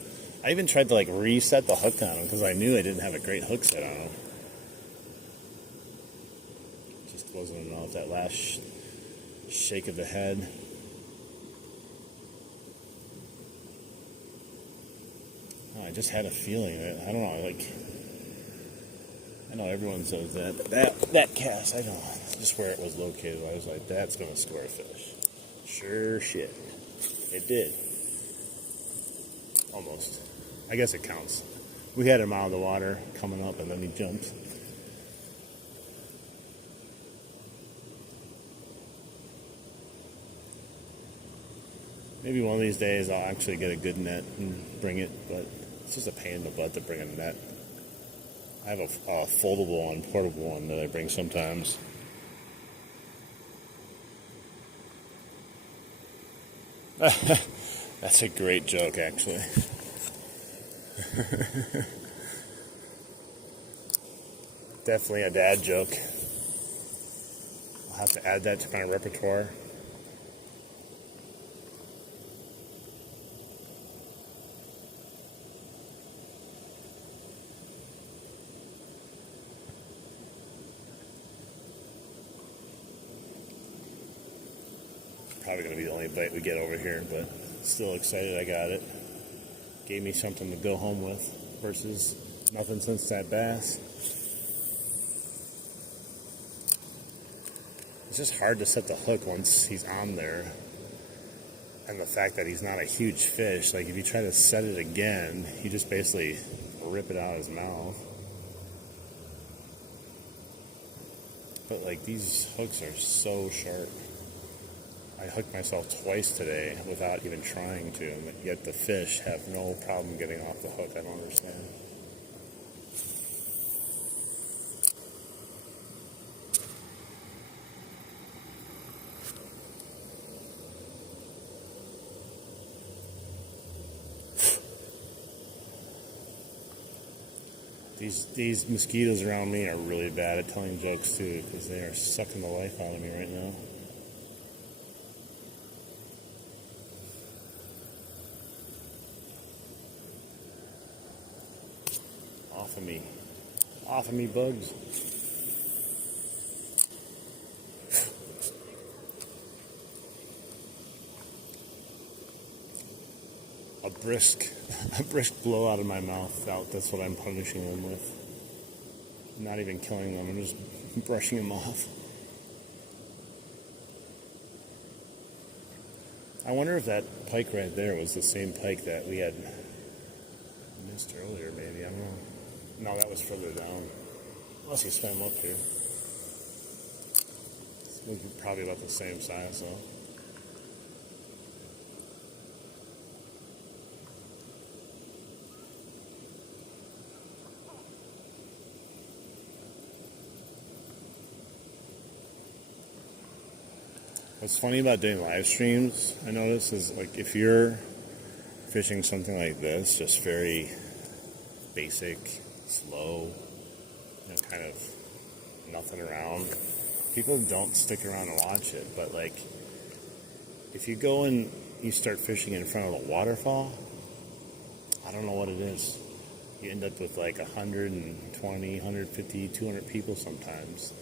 I even tried to reset the hook on them because I knew I didn't have a great hook set on them. Just wasn't enough. That last shake of the head. Oh, I just had a feeling that, I don't know, I know everyone says that, but that cast, I don't know, just where it was located, I was like, that's going to score a fish. Sure shit. It did. Almost. I guess it counts. We had him out of the water coming up, and then he jumped. Maybe one of these days I'll actually get a good net and bring it, but it's just a pain in the butt to bring a net. I have a foldable one, portable one that I bring sometimes. That's a great joke, actually. Definitely a dad joke. I'll have to add that to my repertoire. Probably going to be the only bite we get over here, but still excited I got it. Gave me something to go home with versus nothing since that bass. It's just hard to set the hook once he's on there. And the fact that he's not a huge fish, like if you try to set it again, you just basically rip it out of his mouth. But like these hooks are so sharp. I hooked myself twice today without even trying to, yet the fish have no problem getting off the hook. I don't understand. These mosquitoes around me are really bad at telling jokes too, because they are sucking the life out of me right now. Off of me, bugs. A brisk blow out of my mouth. That's what I'm punishing them with. Not even killing them. I'm just brushing them off. I wonder if that pike right there was the same pike that we had missed earlier, maybe. I don't know. No, that was further down. Unless he swam up here. It's probably about the same size, though. What's funny about doing live streams, I notice, is like if you're fishing something like this, just very basic, slow, kind of nothing around, people don't stick around and watch it. But like if you go and you start fishing in front of a waterfall, I don't know what it is. You end up with like 120, 150, 200 people sometimes.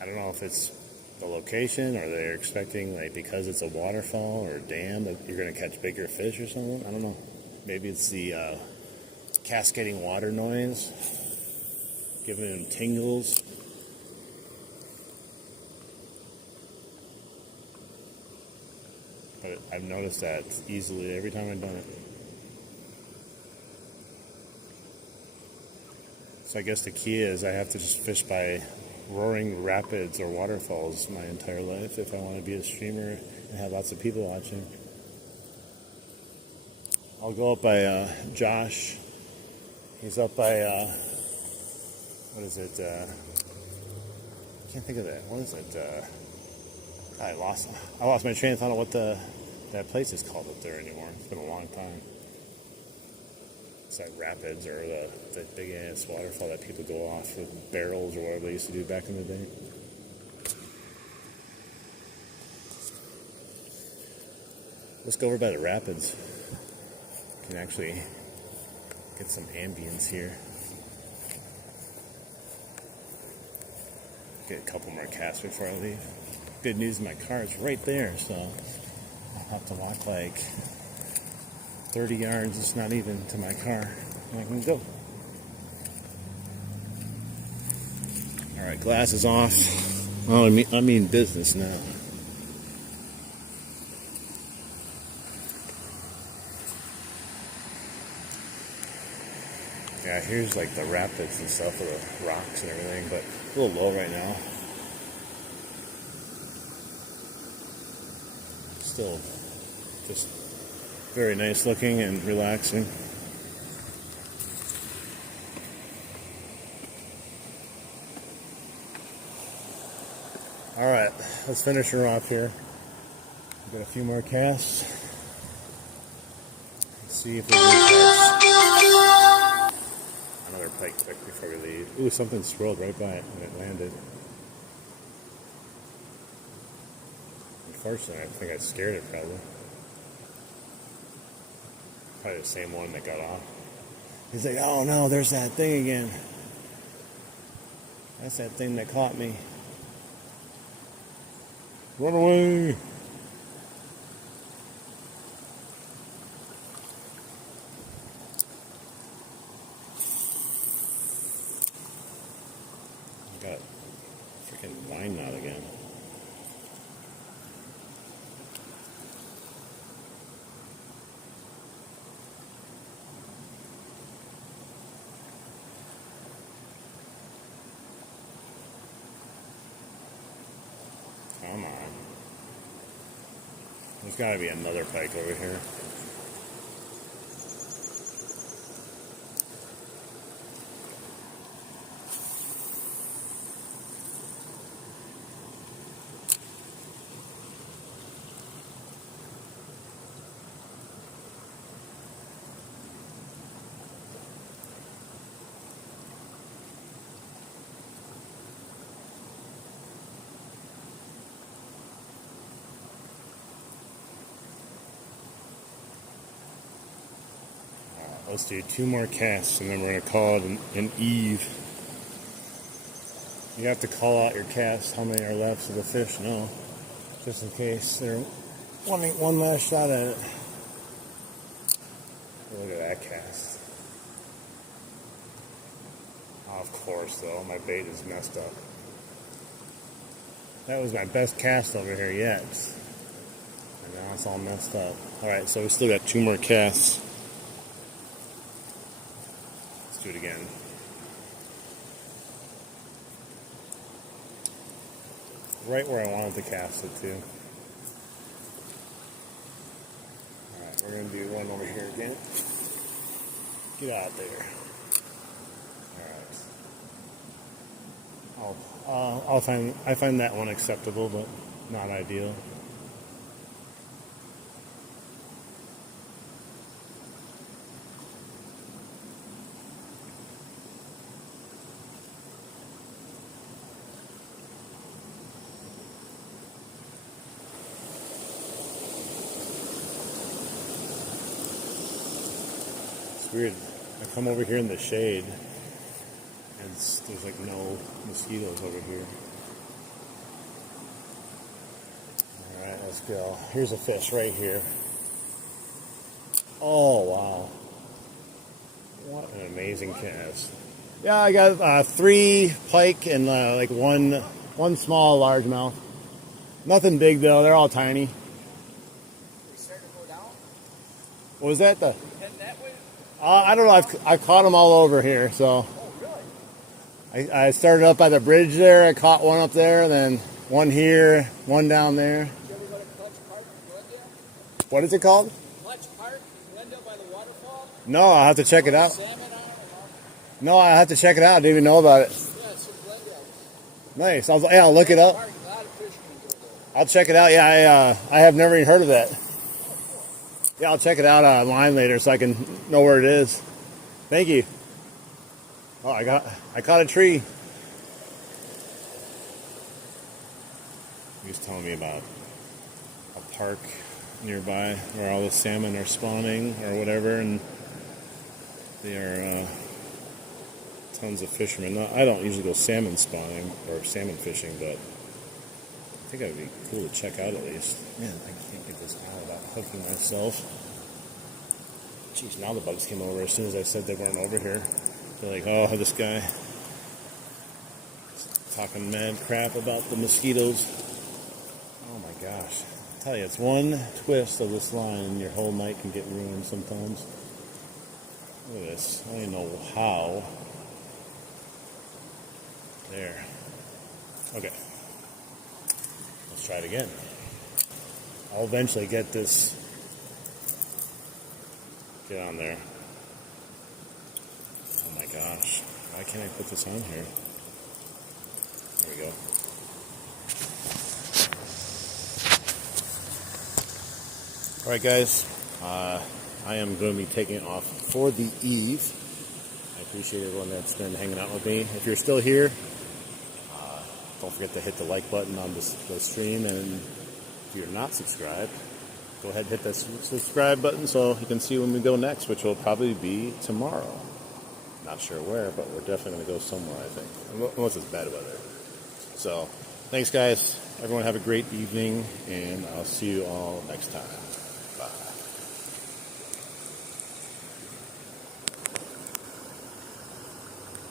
I don't know if it's the location, or they're expecting, like, because it's a waterfall or a dam, that you're going to catch bigger fish or something. I don't know. Maybe it's the cascading water noise giving them tingles. But I've noticed that easily every time I've done it. So I guess the key is I have to just fish by roaring rapids or waterfalls my entire life if I want to be a streamer and have lots of people watching. I'll go up by Josh. He's up by what is it? I can't think of that. What is it? I lost my train of thought of what that place is called up there anymore. It's been a long time. It's like rapids, or the big ass waterfall that people go off with barrels or whatever they used to do back in the day. Let's go over by the rapids. You can actually get some ambience here. Get a couple more casts before I leave. Good news, my car is right there, so I'll have to walk like 30 yards, it's not even, to my car, and I can go. Alright, glass is off. Well, I mean business now. Yeah, here's like the rapids and stuff with the rocks and everything, but a little low right now. Still just Very nice looking and relaxing. All right, let's finish her off here. Got a few more casts. Let's see if we can catch another pike quick before we leave. Ooh, something swirled right by it when it landed. Unfortunately, I think I scared it probably. Probably the same one that got off. He's like, oh no, there's that thing again. That's that thing that caught me. Run away! I got a freaking vine knot again. Come on. There's got to be another pike over here. Let's do 2 more casts and then we're going to call it an eve. You have to call out your casts, how many are left so the fish know, just in case they're wanting one last shot at it. Look at that cast. Oh, of course, though, my bait is messed up. That was my best cast over here yet. And now it's all messed up. Alright, so we still got 2 more casts. Do it again. Right where I wanted to cast it to. Alright, we're going to do one over here again. Get out there. Alright. I find that one acceptable, but not ideal. Weird. I come over here in the shade and there's like no mosquitoes over here. Alright, let's go. Here's a fish right here. Oh, wow. What an amazing cast. Yeah, I got 3 pike and like one small largemouth. Nothing big though, they're all tiny. What was that? I don't know. I've caught them all over here. So I started up by the bridge there. I caught one up there, and then one here, one down there. Did you ever go to Clutch Park in Glendale? What is it called? Clutch Park in Glendale by the waterfall? No, I'll have to check it out. Salmon on it? No, I have to check it out. I didn't even know about it. Yeah, it's in Glendale. Nice. I'll look it up. Park, a lot of fishermen go there. I'll check it out. Yeah, I have never even heard of that. Yeah, I'll check it out online later so I can know where it is. Thank you. Oh, I caught a tree. He was telling me about a park nearby where all the salmon are spawning or whatever, and they are tons of fishermen. Now, I don't usually go salmon spawning or salmon fishing, but I think it would be cool to check out at least. Man, I can't get this out without hooking myself. Jeez, now the bugs came over as soon as I said they weren't over here. They're like, oh, this guy talking mad crap about the mosquitoes. Oh my gosh. I tell you, it's one twist of this line and your whole night can get ruined sometimes. Look at this. I don't even know how. There. Okay. Let's try it again. I'll eventually get this Get on there. Oh my gosh. Why can't I put this on here? There we go. Alright guys, I am going to be taking off for the eve. I appreciate everyone that's been hanging out with me. If you're still here, don't forget to hit the like button on the stream, and if you're not subscribed, go ahead and hit that subscribe button so you can see when we go next, which will probably be tomorrow. Not sure where, but we're definitely going to go somewhere, I think, unless it's bad weather. So, thanks guys. Everyone have a great evening, and I'll see you all next time. Bye.